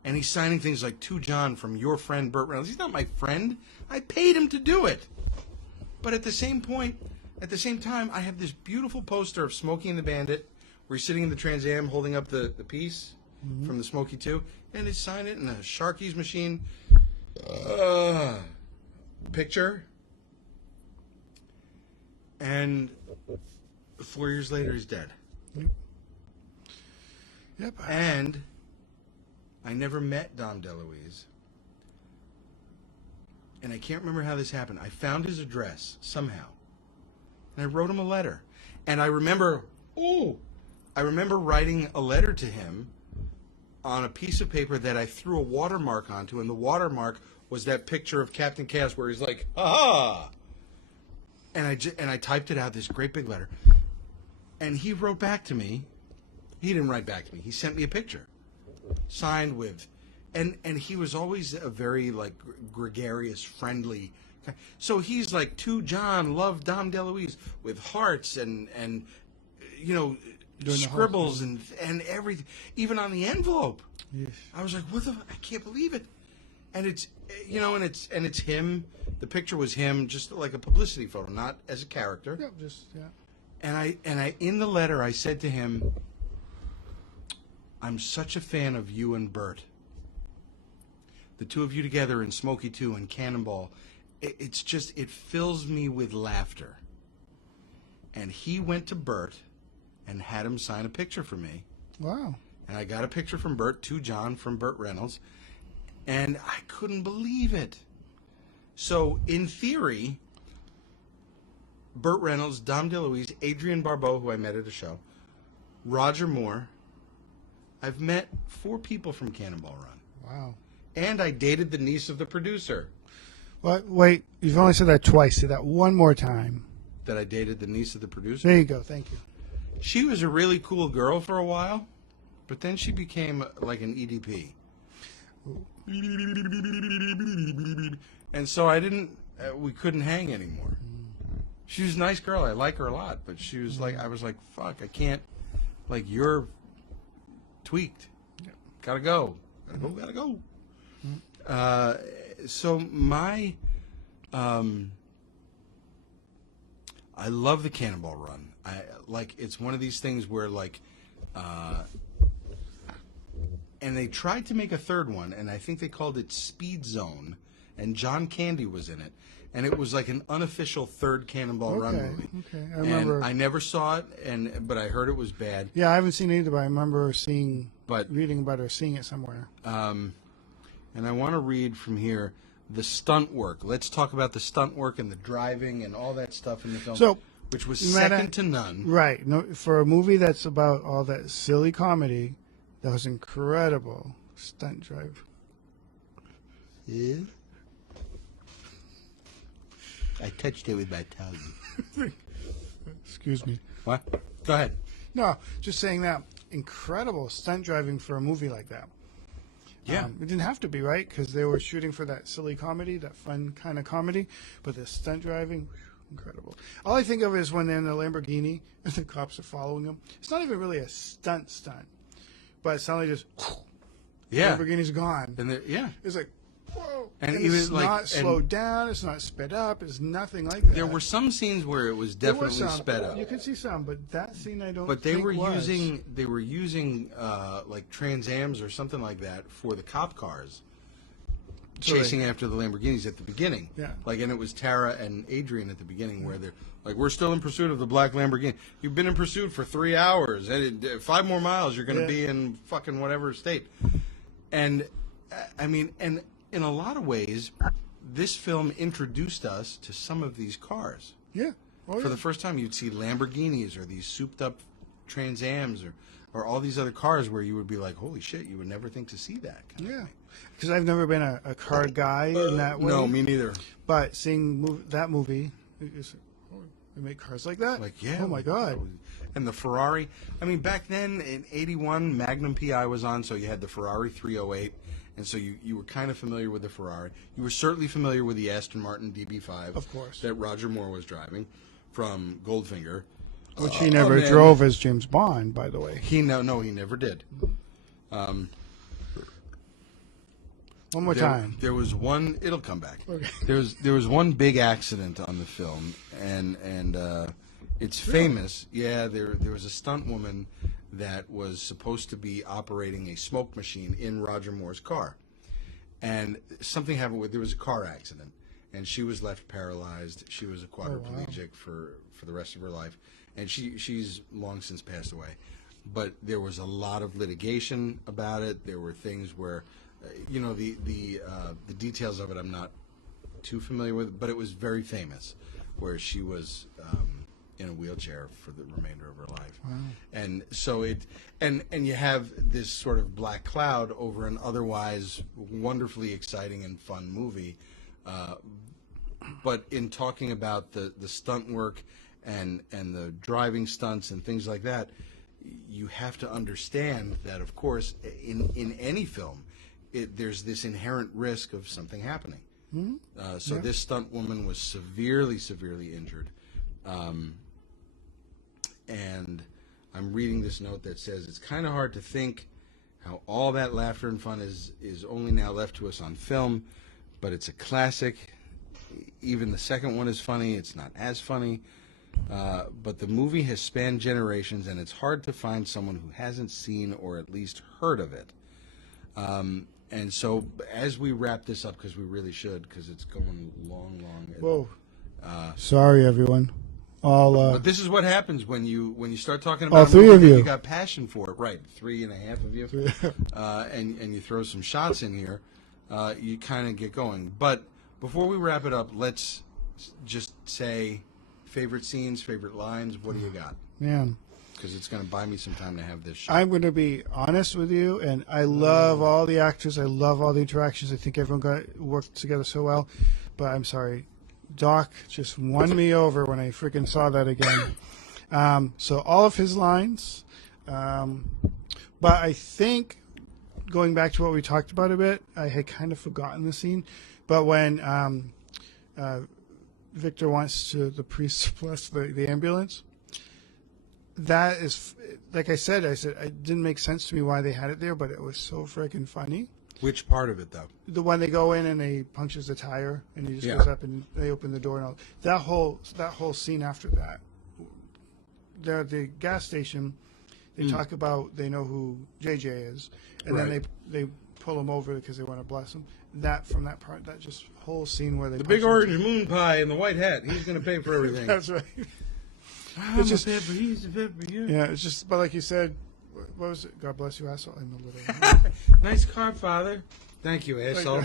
And he's signing things like To John from your friend Burt Reynolds. He's not my friend. I paid him to do it. But at the same time, I have this beautiful poster of Smokey and the Bandit where he's sitting in the Trans Am holding up the piece from the Smokey 2. And he's signing it in a Sharky's Machine picture. And 4 years later, he's dead. Yep. And I never met Dom DeLuise. And I can't remember how this happened. I found his address somehow. And I wrote him a letter. And I remember writing a letter to him on a piece of paper that I threw a watermark onto, and the watermark was that picture of Captain Chaos where he's like, "Ah!" And I typed it out, this great big letter. And he wrote back to me. He didn't write back to me. He sent me a picture, signed with, and he was always a very like gregarious, friendly. So he's like, To John, love Dom DeLuise, with hearts and scribbles and everything, even on the envelope. Yes. I was like, what the? I can't believe it. And it's and it's him. The picture was him, just like a publicity photo, not as a character. Yeah, just yeah. And I in the letter I said to him, I'm such a fan of you and Burt. The two of you together in Smokey 2 and Cannonball, it fills me with laughter. And he went to Burt and had him sign a picture for me. Wow. And I got a picture from Burt, To John from Burt Reynolds, and I couldn't believe it. So, in theory, Burt Reynolds, Dom DeLuise, Adrienne Barbeau, who I met at a show, Roger Moore. I've met 4 people from Cannonball Run. Wow. And I dated the niece of the producer. What? Wait, you've only said that twice. Say that one more time. That I dated the niece of the producer? There you go. Thank you. She was a really cool girl for a while, but then she became like an EDP. And so we couldn't hang anymore. She was a nice girl. I like her a lot, but she was like, I was like, fuck, I can't, like, you're tweaked. Gotta go. Gotta go. So my, I love the Cannonball Run. It's one of these things where and they tried to make a third one, and I think they called it Speed Zone, and John Candy was in it, and it was like an unofficial third Cannonball Run movie. Okay, I remember. And I never saw it, but I heard it was bad. Yeah, I haven't seen it either, but I remember reading about it or seeing it somewhere. And I want to read from here the stunt work. Let's talk about the stunt work and the driving and all that stuff in the film, which was second to none. Right. No, for a movie that's about all that silly comedy, that was incredible stunt drive. Yeah. I touched it with my tongue. Excuse me. What? Go ahead. No, just saying that. Incredible stunt driving for a movie like that. Yeah. It didn't have to be, right? Because they were shooting for that silly comedy, that fun kind of comedy. But the stunt driving, incredible. All I think of is when they're in the Lamborghini and the cops are following them. It's not even really a stunt. But it's suddenly just, Lamborghini's gone. And it's like, whoa. And it's not slowed down. It's not sped up. It's nothing like that. There were some scenes where it was definitely sped up. You can see some, but that scene I don't. But they were using like Trans Ams or something like that for the cop cars chasing after the Lamborghinis at the beginning. Yeah. Like, and it was Tara and Adrian at the beginning where they're like, we're still in pursuit of the black Lamborghini. You've been in pursuit for 3 hours. And 5 more miles, you're going to be in fucking whatever state. And, I mean, and in a lot of ways, this film introduced us to some of these cars. Yeah. Oh, For the first time, you'd see Lamborghinis or these souped-up Trans Ams or all these other cars where you would be like, holy shit, you would never think to see that. Yeah. Because I've never been a car guy in that way. No, me neither. But seeing that movie, they make cars like that? Like, yeah. Oh, my God. And the Ferrari. I mean, back then, in 81, Magnum PI was on, so you had the Ferrari 308. And so you were kind of familiar with the Ferrari. You were certainly familiar with the Aston Martin DB5. Of course. That Roger Moore was driving from Goldfinger. Which he never drove as James Bond, by the way. He never did. One more time. There was one. It'll come back. Okay. There was one big accident on the film, and it's famous. Yeah, there was a stunt woman that was supposed to be operating a smoke machine in Roger Moore's car, and something happened there was a car accident, and she was left paralyzed. She was a quadriplegic for the rest of her life, and she's long since passed away. But there was a lot of litigation about it. There were things where, the details of it I'm not too familiar with, but it was very famous, where she was in a wheelchair for the remainder of her life. Wow. And so and you have this sort of black cloud over an otherwise wonderfully exciting and fun movie. But in talking about the stunt work and the driving stunts and things like that, you have to understand that, of course, in any film, there's this inherent risk of something happening. Mm-hmm. So this stunt woman was severely injured. And I'm reading this note that says, it's kind of hard to think how all that laughter and fun is only now left to us on film, but it's a classic. Even the second one is funny. It's not as funny. But the movie has spanned generations, and it's hard to find someone who hasn't seen or at least heard of it. And so as we wrap this up, because we really should, because it's going long. Whoa. Sorry, everyone. But this is what happens when you start talking about all three of you. You got passion for it, right? 3.5 of you, and you throw some shots in here, you kind of get going. But before we wrap it up, let's just say favorite scenes, favorite lines. What do you got? Man, because it's going to buy me some time to have this shot. I'm going to be honest with you, and I love all the actors. I love all the interactions. I think everyone worked together so well. But I'm sorry. Doc just won me over when I freaking saw that again. So all of his lines. But I think, going back to what we talked about a bit, I had kind of forgotten the scene. But when Victor wants the priest to bless the ambulance, that is, like I said, it didn't make sense to me why they had it there, but it was so freaking funny. Which part of it, though? The one they go in and they punctures the tire and he just goes up and they open the door and all that whole scene after that. The gas station, they talk about they know who JJ is, and then they pull him over because they want to bless him. That just whole scene where they the big orange moon pie and the white hat. He's going to pay for everything. That's right. It's just he's a pepper. Yeah, it's just. But like you said. What was it? God bless you, asshole. I'm a little. Nice car, Father. Thank you, asshole.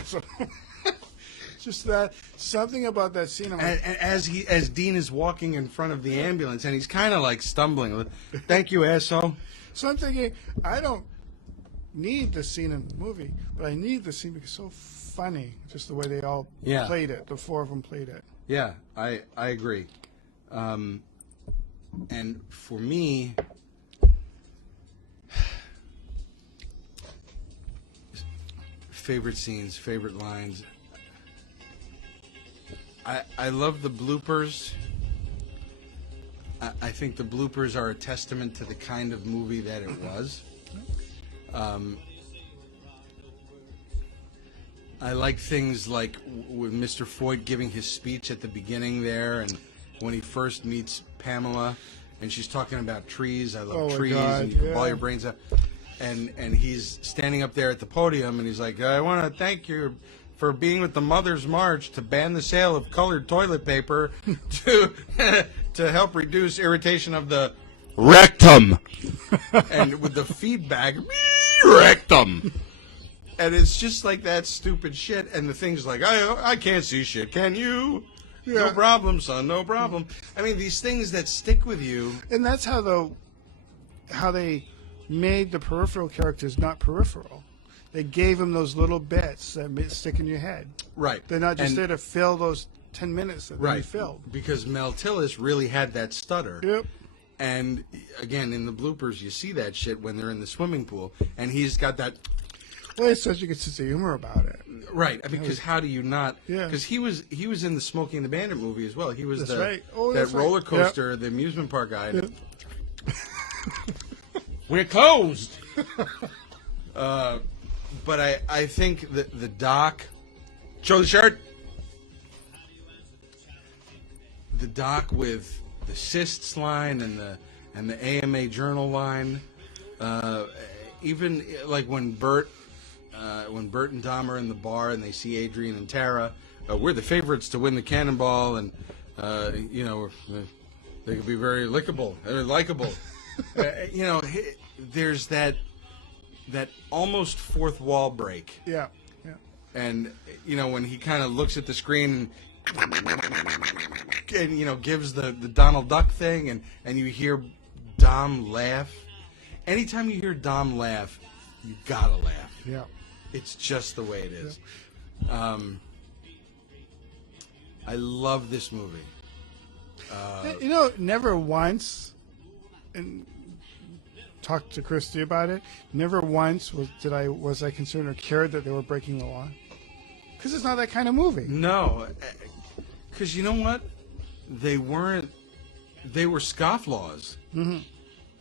Just that something about that scene. As Dean is walking in front of the ambulance, and he's kind of like stumbling. Thank you, asshole. So I'm thinking, I don't need the scene in the movie, but I need the scene because it's so funny. Just the way they all played it. The four of them played it. Yeah, I agree. And for me. Favorite scenes, favorite lines. I love the bloopers. I think the bloopers are a testament to the kind of movie that it was. I like things like with Mr. Foyt giving his speech at the beginning there, and when he first meets Pamela, and she's talking about trees. I love trees, and you can ball your brains out. And he's standing up there at the podium, and he's like, I want to thank for being with the Mother's March to ban the sale of colored toilet paper to to help reduce irritation of the rectum, and with the feedback, rectum. And it's just like that stupid shit. And the thing's like, I can't see shit. Can you? Yeah. No problem, son. No problem. I mean, these things that stick with you. And that's how they made the peripheral characters not peripheral. They gave them those little bits that stick in your head. Right. They're not just there to fill those 10 minutes that they filled. Because Mel Tillis really had that stutter. Yep. And, again, in the bloopers, you see that shit when they're in the swimming pool. And he's got that... Well, it's such a good sense of humor about it. Right, because how do you not? Yeah. Because he was in the Smokey and the Bandit movie as well. He was that right. roller coaster, the amusement park guy. Yep. We're closed. But I think that the doc, show the shirt. The doc with the cysts line and the AMA Journal line, even like when Bert and Dom are in the bar and they see Adrian and Tara, we're the favorites to win the Cannonball, and they could be very likable. There's that almost fourth wall break. Yeah, yeah. And when he kind of looks at the screen and gives the Donald Duck thing, and you hear Dom laugh. Anytime you hear Dom laugh, you gotta laugh. Yeah. It's just the way it is. I love this movie. Never once, and talked to Christy about it. Never once was I concerned or cared that they were breaking the law, because it's not that kind of movie. No, because you know what? They weren't. They were scofflaws. Mm-hmm.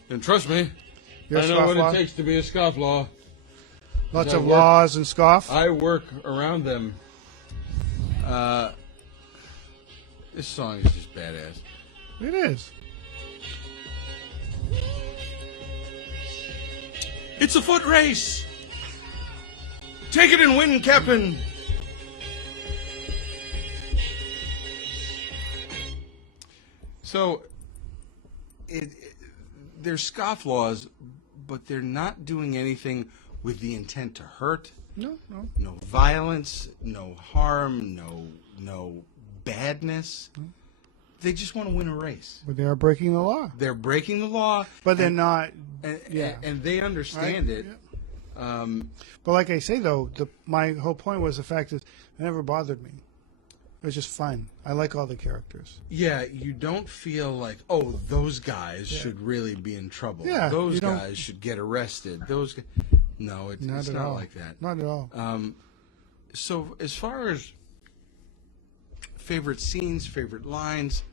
And trust me, I know what it takes to be a scofflaw. Lots of laws and scoff. I work around them. This song is just badass. It is. It's a foot race. Take it and win, Captain. So, they're scofflaws, but they're not doing anything with the intent to hurt. No. No violence, no harm, no badness. They just want to win a race. But they are breaking the law. They're breaking the law. But they're not. And they understand it. Yeah. But like I say, though, my whole point was the fact that it never bothered me. It was just fun. I like all the characters. Yeah, you don't feel like, oh, those guys should really be in trouble. Yeah, those guys should get arrested. No, it's not like that. Not at all. So as far as favorite scenes, favorite lines,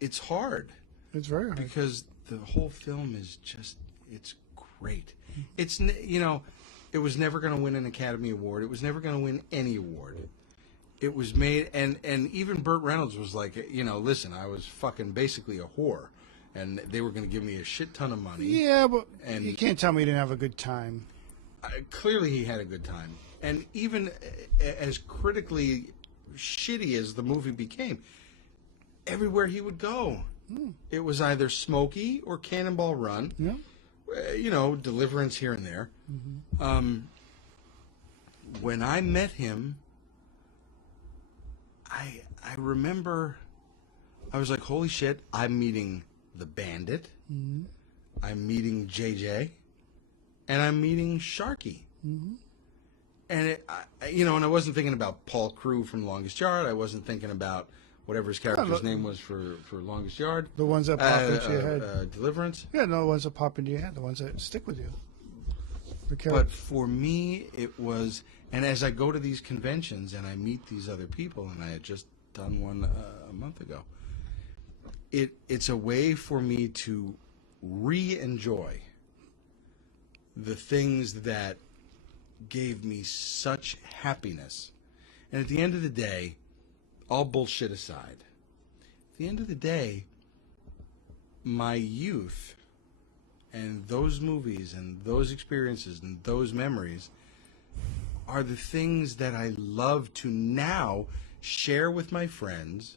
it's hard. It's very hard. Because the whole film is just, it's great. It's, it was never going to win an Academy Award. It was never going to win any award. It was made, and even Burt Reynolds was like, listen, I was fucking basically a whore, and they were going to give me a shit ton of money. Yeah, but you can't tell me he didn't have a good time. Clearly he had a good time. And even as critically shitty as the movie became, everywhere he would go, it was either Smokey or Cannonball Run. Yeah. Deliverance here and there. Mm-hmm. When I met him, I remember I was like, holy shit, I'm meeting the Bandit. Mm-hmm. I'm meeting JJ. And I'm meeting Sharky. Mm-hmm. And, and I wasn't thinking about Paul Crewe from Longest Yard. I wasn't thinking about whatever his character's name was for Longest Yard. The ones that pop into your head. Deliverance. Yeah, no, the ones that pop into your head. The ones that stick with you. But for me, it was... And as I go to these conventions and I meet these other people, and I had just done one a month ago, it's a way for me to re-enjoy the things that gave me such happiness. And at the end of the day, all bullshit aside, at the end of the day, my youth and those movies and those experiences and those memories are the things that I love to now share with my friends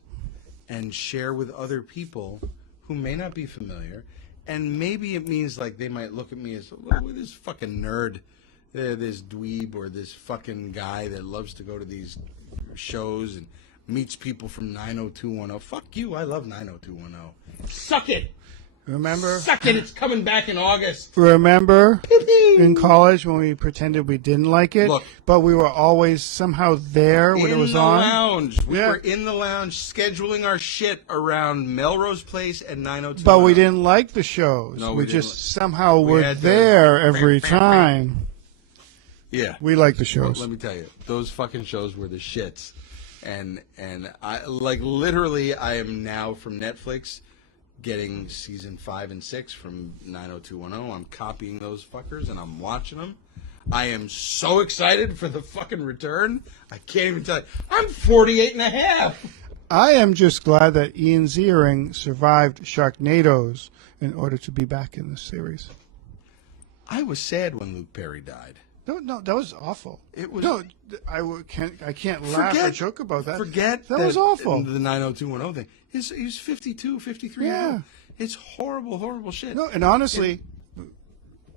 and share with other people who may not be familiar. And maybe it means like they might look at me as this fucking nerd, this dweeb, or this fucking guy that loves to go to these shows and meets people from 90210. Fuck you, I love 90210. Suck it! Remember? Suck it, it's coming back in August. Remember in college when we pretended we didn't like it, Look. but we were always somehow there when it was on? Lounge. We Yeah. were in the lounge scheduling our shit around Melrose Place and 90210. But we didn't like the shows. No, we we didn't just somehow We were had to- there every time. Yeah. We like the Well, shows. let me tell you, those fucking shows were the shits. And I like literally I am now from Netflix getting season 5 and 6 from 90210. I'm copying those fuckers and I'm watching them. I am so excited for the fucking return. I can't even tell you. I'm 48 and a half. I am just glad that Ian Ziering survived Sharknadoes in order to be back in the series. I was sad when Luke Perry died. No, that was awful. It was- No, I can't laugh or joke about that. Forget that was awful. The 90210 thing. He's 52, 53 Yeah. now. It's horrible, horrible shit. No, and honestly,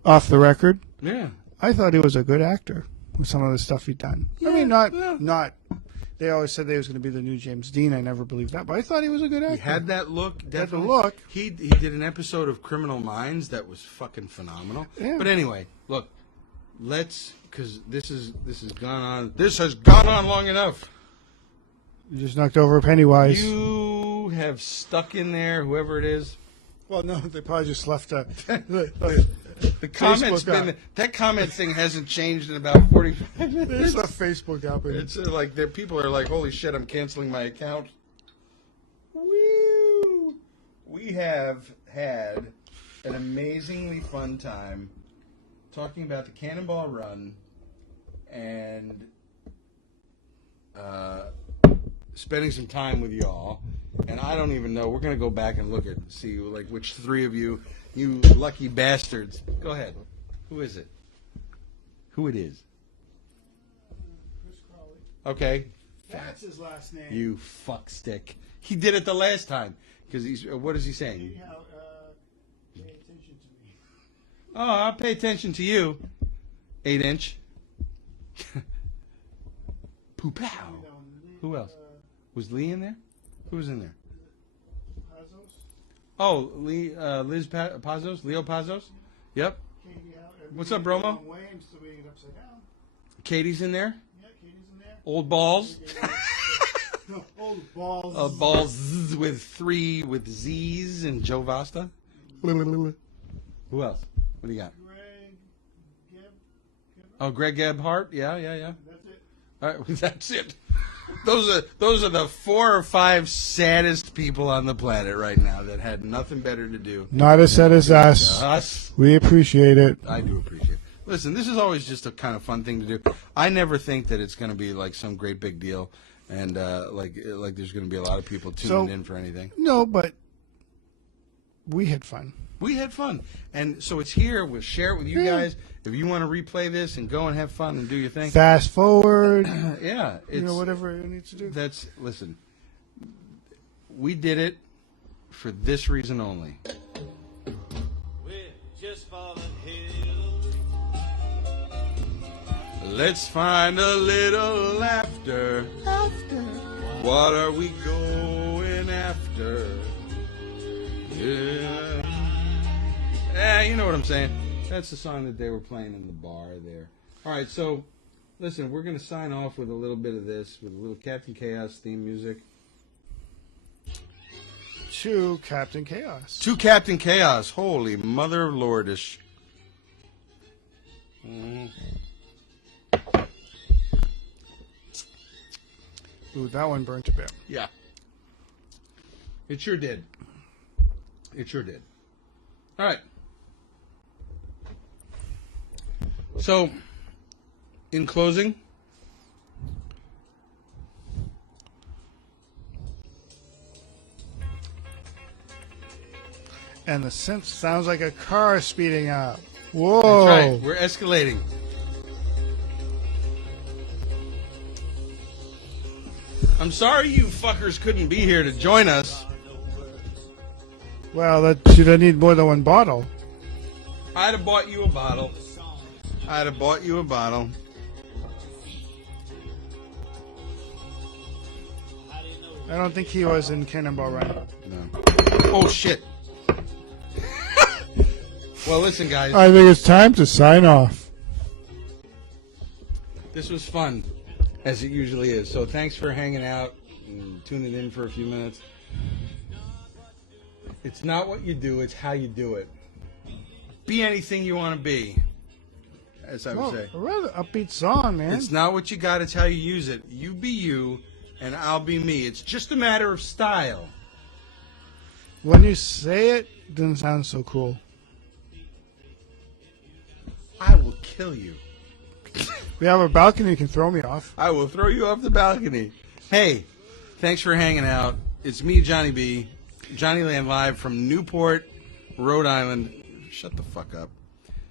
off the record, Yeah. I thought he was a good actor with some of the stuff he'd done. I mean, yeah. not. They always said they was going to be the new James Dean. I never believed that, but I thought he was a good actor. He had that look. the Definitely. look. He did an episode of Criminal Minds that was fucking phenomenal. Yeah. But anyway, look, because this has gone on. This has gone on long enough. You just knocked over Pennywise. You have stuck in there, whoever it is. Well, no, they probably just left a. The comments Facebook been that comment thing hasn't changed in about 45 minutes. There's a Facebook up. It's like people are like, holy shit, I'm canceling my account. Woo! We have had an amazingly fun time talking about the Cannonball Run and spending some time with y'all. And I don't even know. We're going to go back and look at see like which three of you lucky bastards. Go ahead. Who is it? Who it is? Chris Crowley. Okay. That's his last name. You fuckstick. He did it the last time. Because he's. What is he saying? Anyhow, pay attention to me. Oh, I'll pay attention to you. 8-inch. Poo-pow. Who else? Was Lee in there? Who was in there? Pazos, Oh, Liz Pazos? Leo Pazos? Yep. Katie, What's up, Bromo? Way, I'm still reading it upside down. Katie's in there? Yeah, Katie's in there. Old Balls? No, old balls. Balls with Z's and Joe Vasta? Who else? What do you got? Greg, Geb. Oh, Greg Gebhardt? Yeah. That's it. All right, that's it. Those are the 4 or 5 saddest people on the planet right now that had nothing better to do. Not as sad as us. Us. We appreciate it. I do appreciate it. Listen, this is always just a kind of fun thing to do. I never think that it's going to be like some great big deal, and like there's going to be a lot of people tuning in for anything. No, but we had fun. We had fun, and so it's here. We'll share it with you guys. If you want to replay this and go and have fun and do your thing, Fast forward. yeah, it's whatever it needs to do. listen. We did it for this reason only. We're just falling hills. Let's find a little laughter. What are we going after? Yeah. Yeah, you know what I'm saying. That's the song that they were playing in the bar there. All right, so listen, we're going to sign off with a little bit of this, with a little Captain Chaos theme music. To Captain Chaos. To Captain Chaos. Holy mother lordish. Ooh, that one burnt a bit. Yeah. It sure did. It sure did. All right. So, in closing, And the synth sounds like a car speeding up. Whoa. that's right, we're escalating. I'm sorry you fuckers couldn't be here to join us. Well, you'd need more than one bottle. I'd have bought you a bottle. I don't think he was in Cannonball Run. No. Oh, shit. Well, listen, guys. I think it's time to sign off. This was fun, as it usually is. So thanks for hanging out and tuning in for a few minutes. It's not what you do, it's how you do it. Be anything you want to be, as I would say. A rather upbeat song, man. It's not what you got, it's how you use it. You be you, and I'll be me. It's just a matter of style. When you say it, it doesn't sound so cool. I will kill you. We have a balcony you can throw me off. I will throw you off the balcony. Hey, thanks for hanging out. It's me, Johnny B. Jonnyland live from Newport, Rhode Island. Shut the fuck up.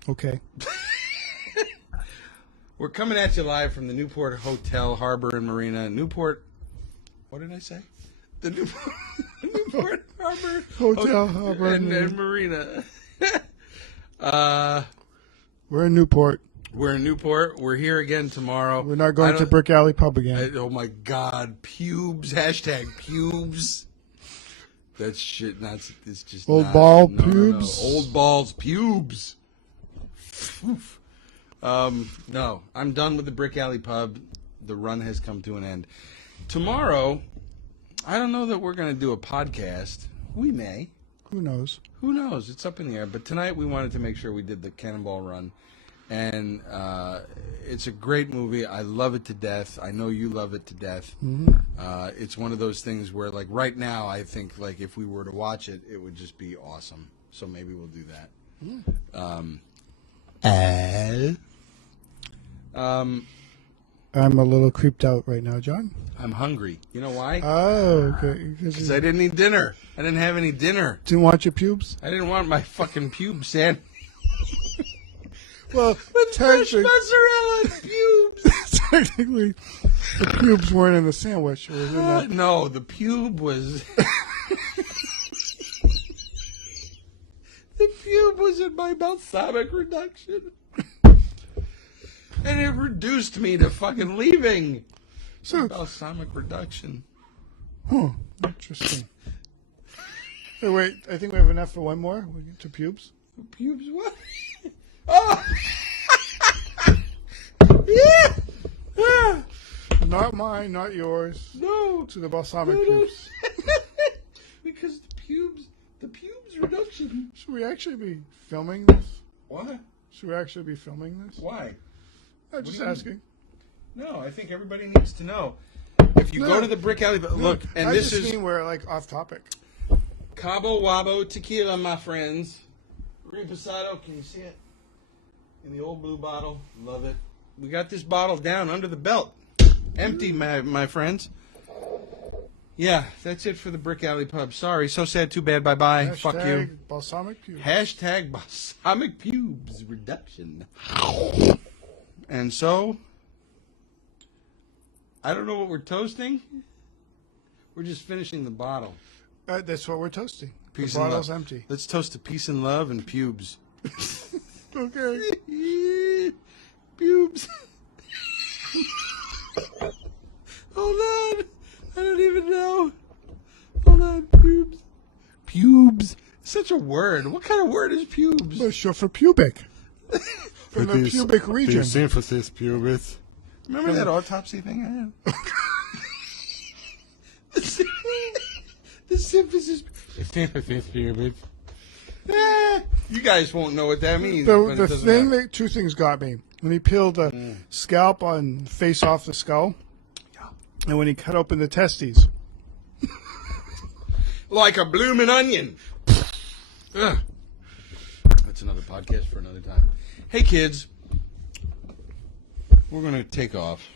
Okay. We're coming at you live from the Newport Hotel, Harbor, and Marina. Newport, what did I say? The Newport Harbor Hotel, Harbor, and Marina. We're in Newport. We're in Newport. We're here again tomorrow. We're not going to Brick Alley Pub again. Oh my God, pubes! Hashtag pubes. That shit. It's just Old not, ball no, pubes. No. Old balls pubes. Oof. No, I'm done with the Brick Alley Pub. The run has come to an end. Tomorrow, I don't know that we're going to do a podcast. We may. Who knows? Who knows? It's up in the air. But tonight we wanted to make sure we did the Cannonball Run. And it's a great movie. I love it to death. I know you love it to death. Mm-hmm. It's one of those things where, like, right now, I think, like, if we were to watch it, it would just be awesome. So maybe we'll do that. I'm a little creeped out right now, John. I'm hungry. You know why? Oh, okay. Because I didn't eat dinner. I didn't have any dinner. Didn't want your pubes? I didn't want my fucking pubes, Sam. Well, With fresh mozzarella and pubes. technically, the pubes weren't in the sandwich. It was in that. No, the pube was... The pube was in my balsamic reduction. And it reduced me to fucking leaving. So, Balsamic reduction. huh, interesting. Hey, wait, I think we have enough for one more. We get to pubes. Pubes what? Oh! Yeah! Ah! Not mine, not yours. No! To the balsamic No. pubes. Because the pubes reduction. Should we actually be filming this? What? Should we actually be filming this? Why? I'm just do you asking. No, I think everybody needs to know. If you go to the Brick Alley, but look, and I this just is mean we're like off topic. Cabo Wabo Tequila, my friends. Reposado, can you see it? In the old blue bottle. Love it. We got this bottle down under the belt. Empty, my friends. Yeah, that's it for the Brick Alley Pub. Sorry, so sad, too bad, bye-bye. Fuck you. Hashtag balsamic pubes. Hashtag balsamic pubes reduction. And so, I don't know what we're toasting. We're just finishing the bottle. That's what we're toasting. Peace The and bottle's love. empty. Let's toast to peace and love and pubes. Okay. Pubes. Hold on. I don't even know. Hold on. Pubes. Pubes. Such a word. What kind of word is pubes? Well, short for pubic. From the pubic region. Symphysis pubis. Remember that autopsy thing I had? The symphysis. Symphysis pubis. You guys won't know what that means. but it The doesn't thing matter. that two things got me. When he peeled the scalp on face off the skull, and when he cut open the testes. Like a bloomin' onion. Ugh. That's another podcast for another time. Hey, kids. We're going to take off.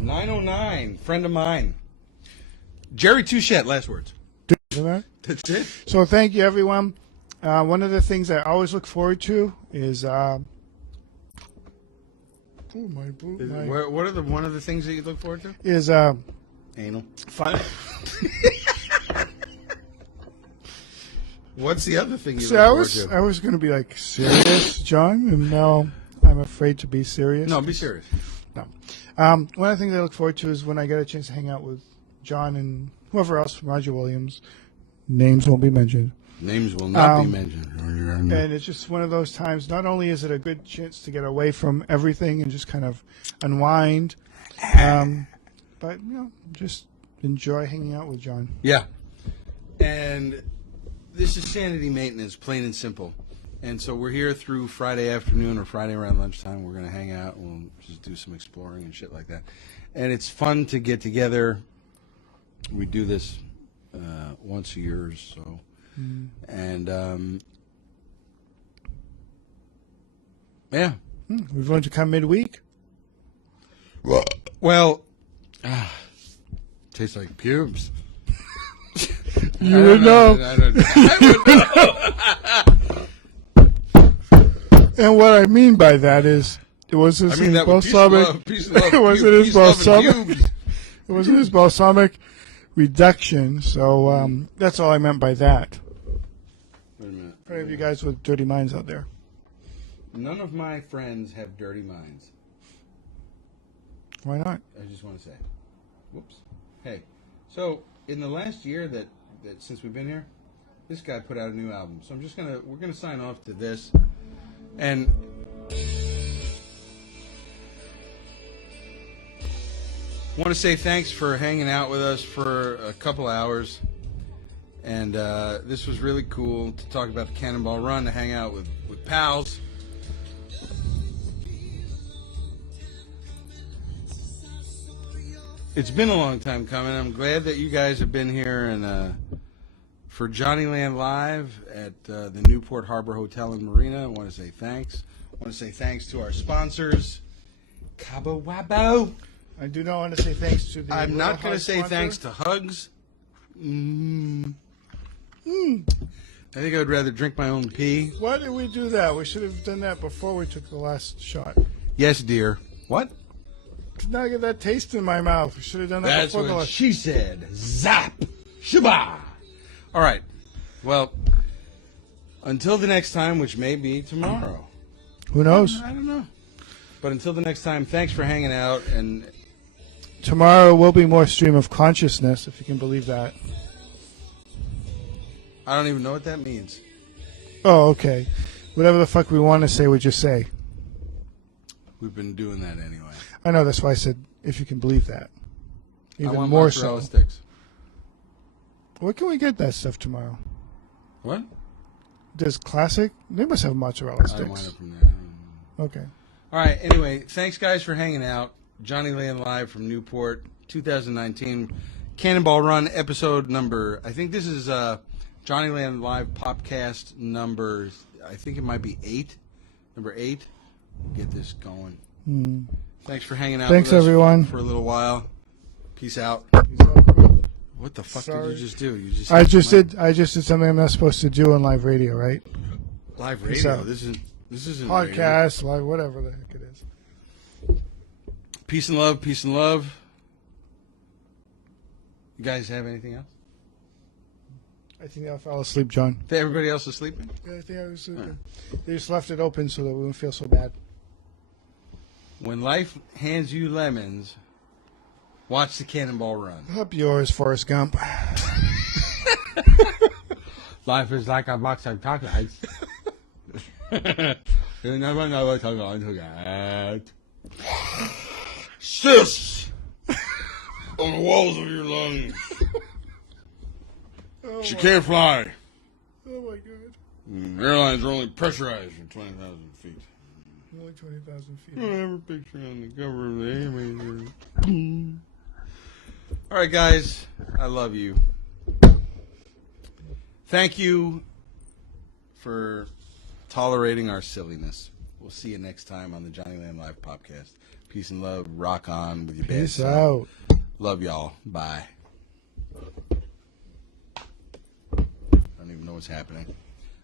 909, friend of mine. Jerry Touchette, last words. Isn't that? That's it? So thank you, everyone. One of the things I always look forward to is What are one of the things that you look forward to? Is Anal. fun. What's the other thing you See, look I forward was to? I was going to be like serious, John, and now I'm afraid to be serious. No, be serious. No. One of the things I look forward to is when I get a chance to hang out with John and whoever else from Roger Williams. Names won't be mentioned. Names will not be mentioned. And it's just one of those times. Not only is it a good chance to get away from everything and just kind of unwind, but just enjoy hanging out with John. Yeah. And this is sanity maintenance, plain and simple. And so we're here through Friday afternoon or Friday around lunchtime. We're going to hang out. We'll just do some exploring and shit like that. And it's fun to get together. We do this once a year or so. And, yeah. We're going to come midweek. Well, tastes like pubes. You would know. I would know. And what I mean by that is, it wasn't his that was balsamic. peace and love, It wasn't his peace, love, and balsamic. pubes. It wasn't his balsamic reduction. So that's all I meant by that. Wait a minute. For any of you guys with dirty minds out there. None of my friends have dirty minds. Why not? I just want to say. Whoops. Hey. So, in the last year that since we've been here, this guy put out a new album. So we're gonna sign off to this. And want to say thanks for hanging out with us for a couple hours. And this was really cool to talk about the Cannonball Run, to hang out with pals. It's been a long time coming. I'm glad that you guys have been here and for Jonnyland Live at the Newport Harbor Hotel and Marina. I want to say thanks. I want to say thanks to our sponsors, Cabo Wabo. I do not want to say thanks to the. I'm not going to say sponsor. thanks to Hugs. I think I would rather drink my own pee. Why did we do that? We should have done that before we took the last shot. Yes, dear. What? Did not get that taste in my mouth. We should have done that That's before the what last. she said. Zap. Shaba. All right. Well, until the next time, which may be tomorrow. Who knows? I don't know. But until the next time, thanks for hanging out. And Tomorrow will be more stream of consciousness, if you can believe that. I don't even know what that means. Oh, okay. Whatever the fuck we want to say, we just say. We've been doing that anyway. I know, that's why I said, if you can believe that. I Even want more mozzarella so. sticks. Where can we get that stuff tomorrow? What? Does Classic? They must have mozzarella I want sticks. it from there. Okay. All right. Anyway, thanks guys for hanging out. Jonnyland Live from Newport, 2019, Cannonball Run episode number. I think this is Jonnyland Live Popcast number. I think it might be 8. Number 8. Get this going. Thanks for hanging out. Thanks, with us everyone. for a little while. Peace out. What the fuck Sorry. did you just do? You just I just did something I'm not supposed to do on live radio, right? live Peace radio. out. This isn't radio. Podcast, live, whatever the heck it is. Peace and love. Peace and love. You guys have anything else? I think I fell asleep, John. Everybody else is sleeping? Yeah, I think I was sleeping. They just left it open so that we wouldn't feel so bad. When life hands you lemons, watch the Cannonball Run. Up yours, Forrest Gump. Life is like a box of chocolates. You never know what you're going to get. Cysts on the walls of your lungs. She can't fly. Oh my God. Airlines are only pressurized for 20,000 feet. Only 20,000 feet. Whatever picture on the cover of the image. All right, guys. I love you. Thank you for tolerating our silliness. We'll see you next time on the Jonnyland Live podcast. Peace and love. Rock on with your bad Peace self. out. Love y'all. Bye. I don't even know what's happening.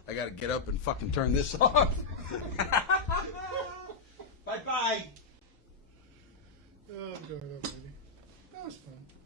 I gotta get up and fucking turn this off. Bye-bye. door up, baby. That was fun.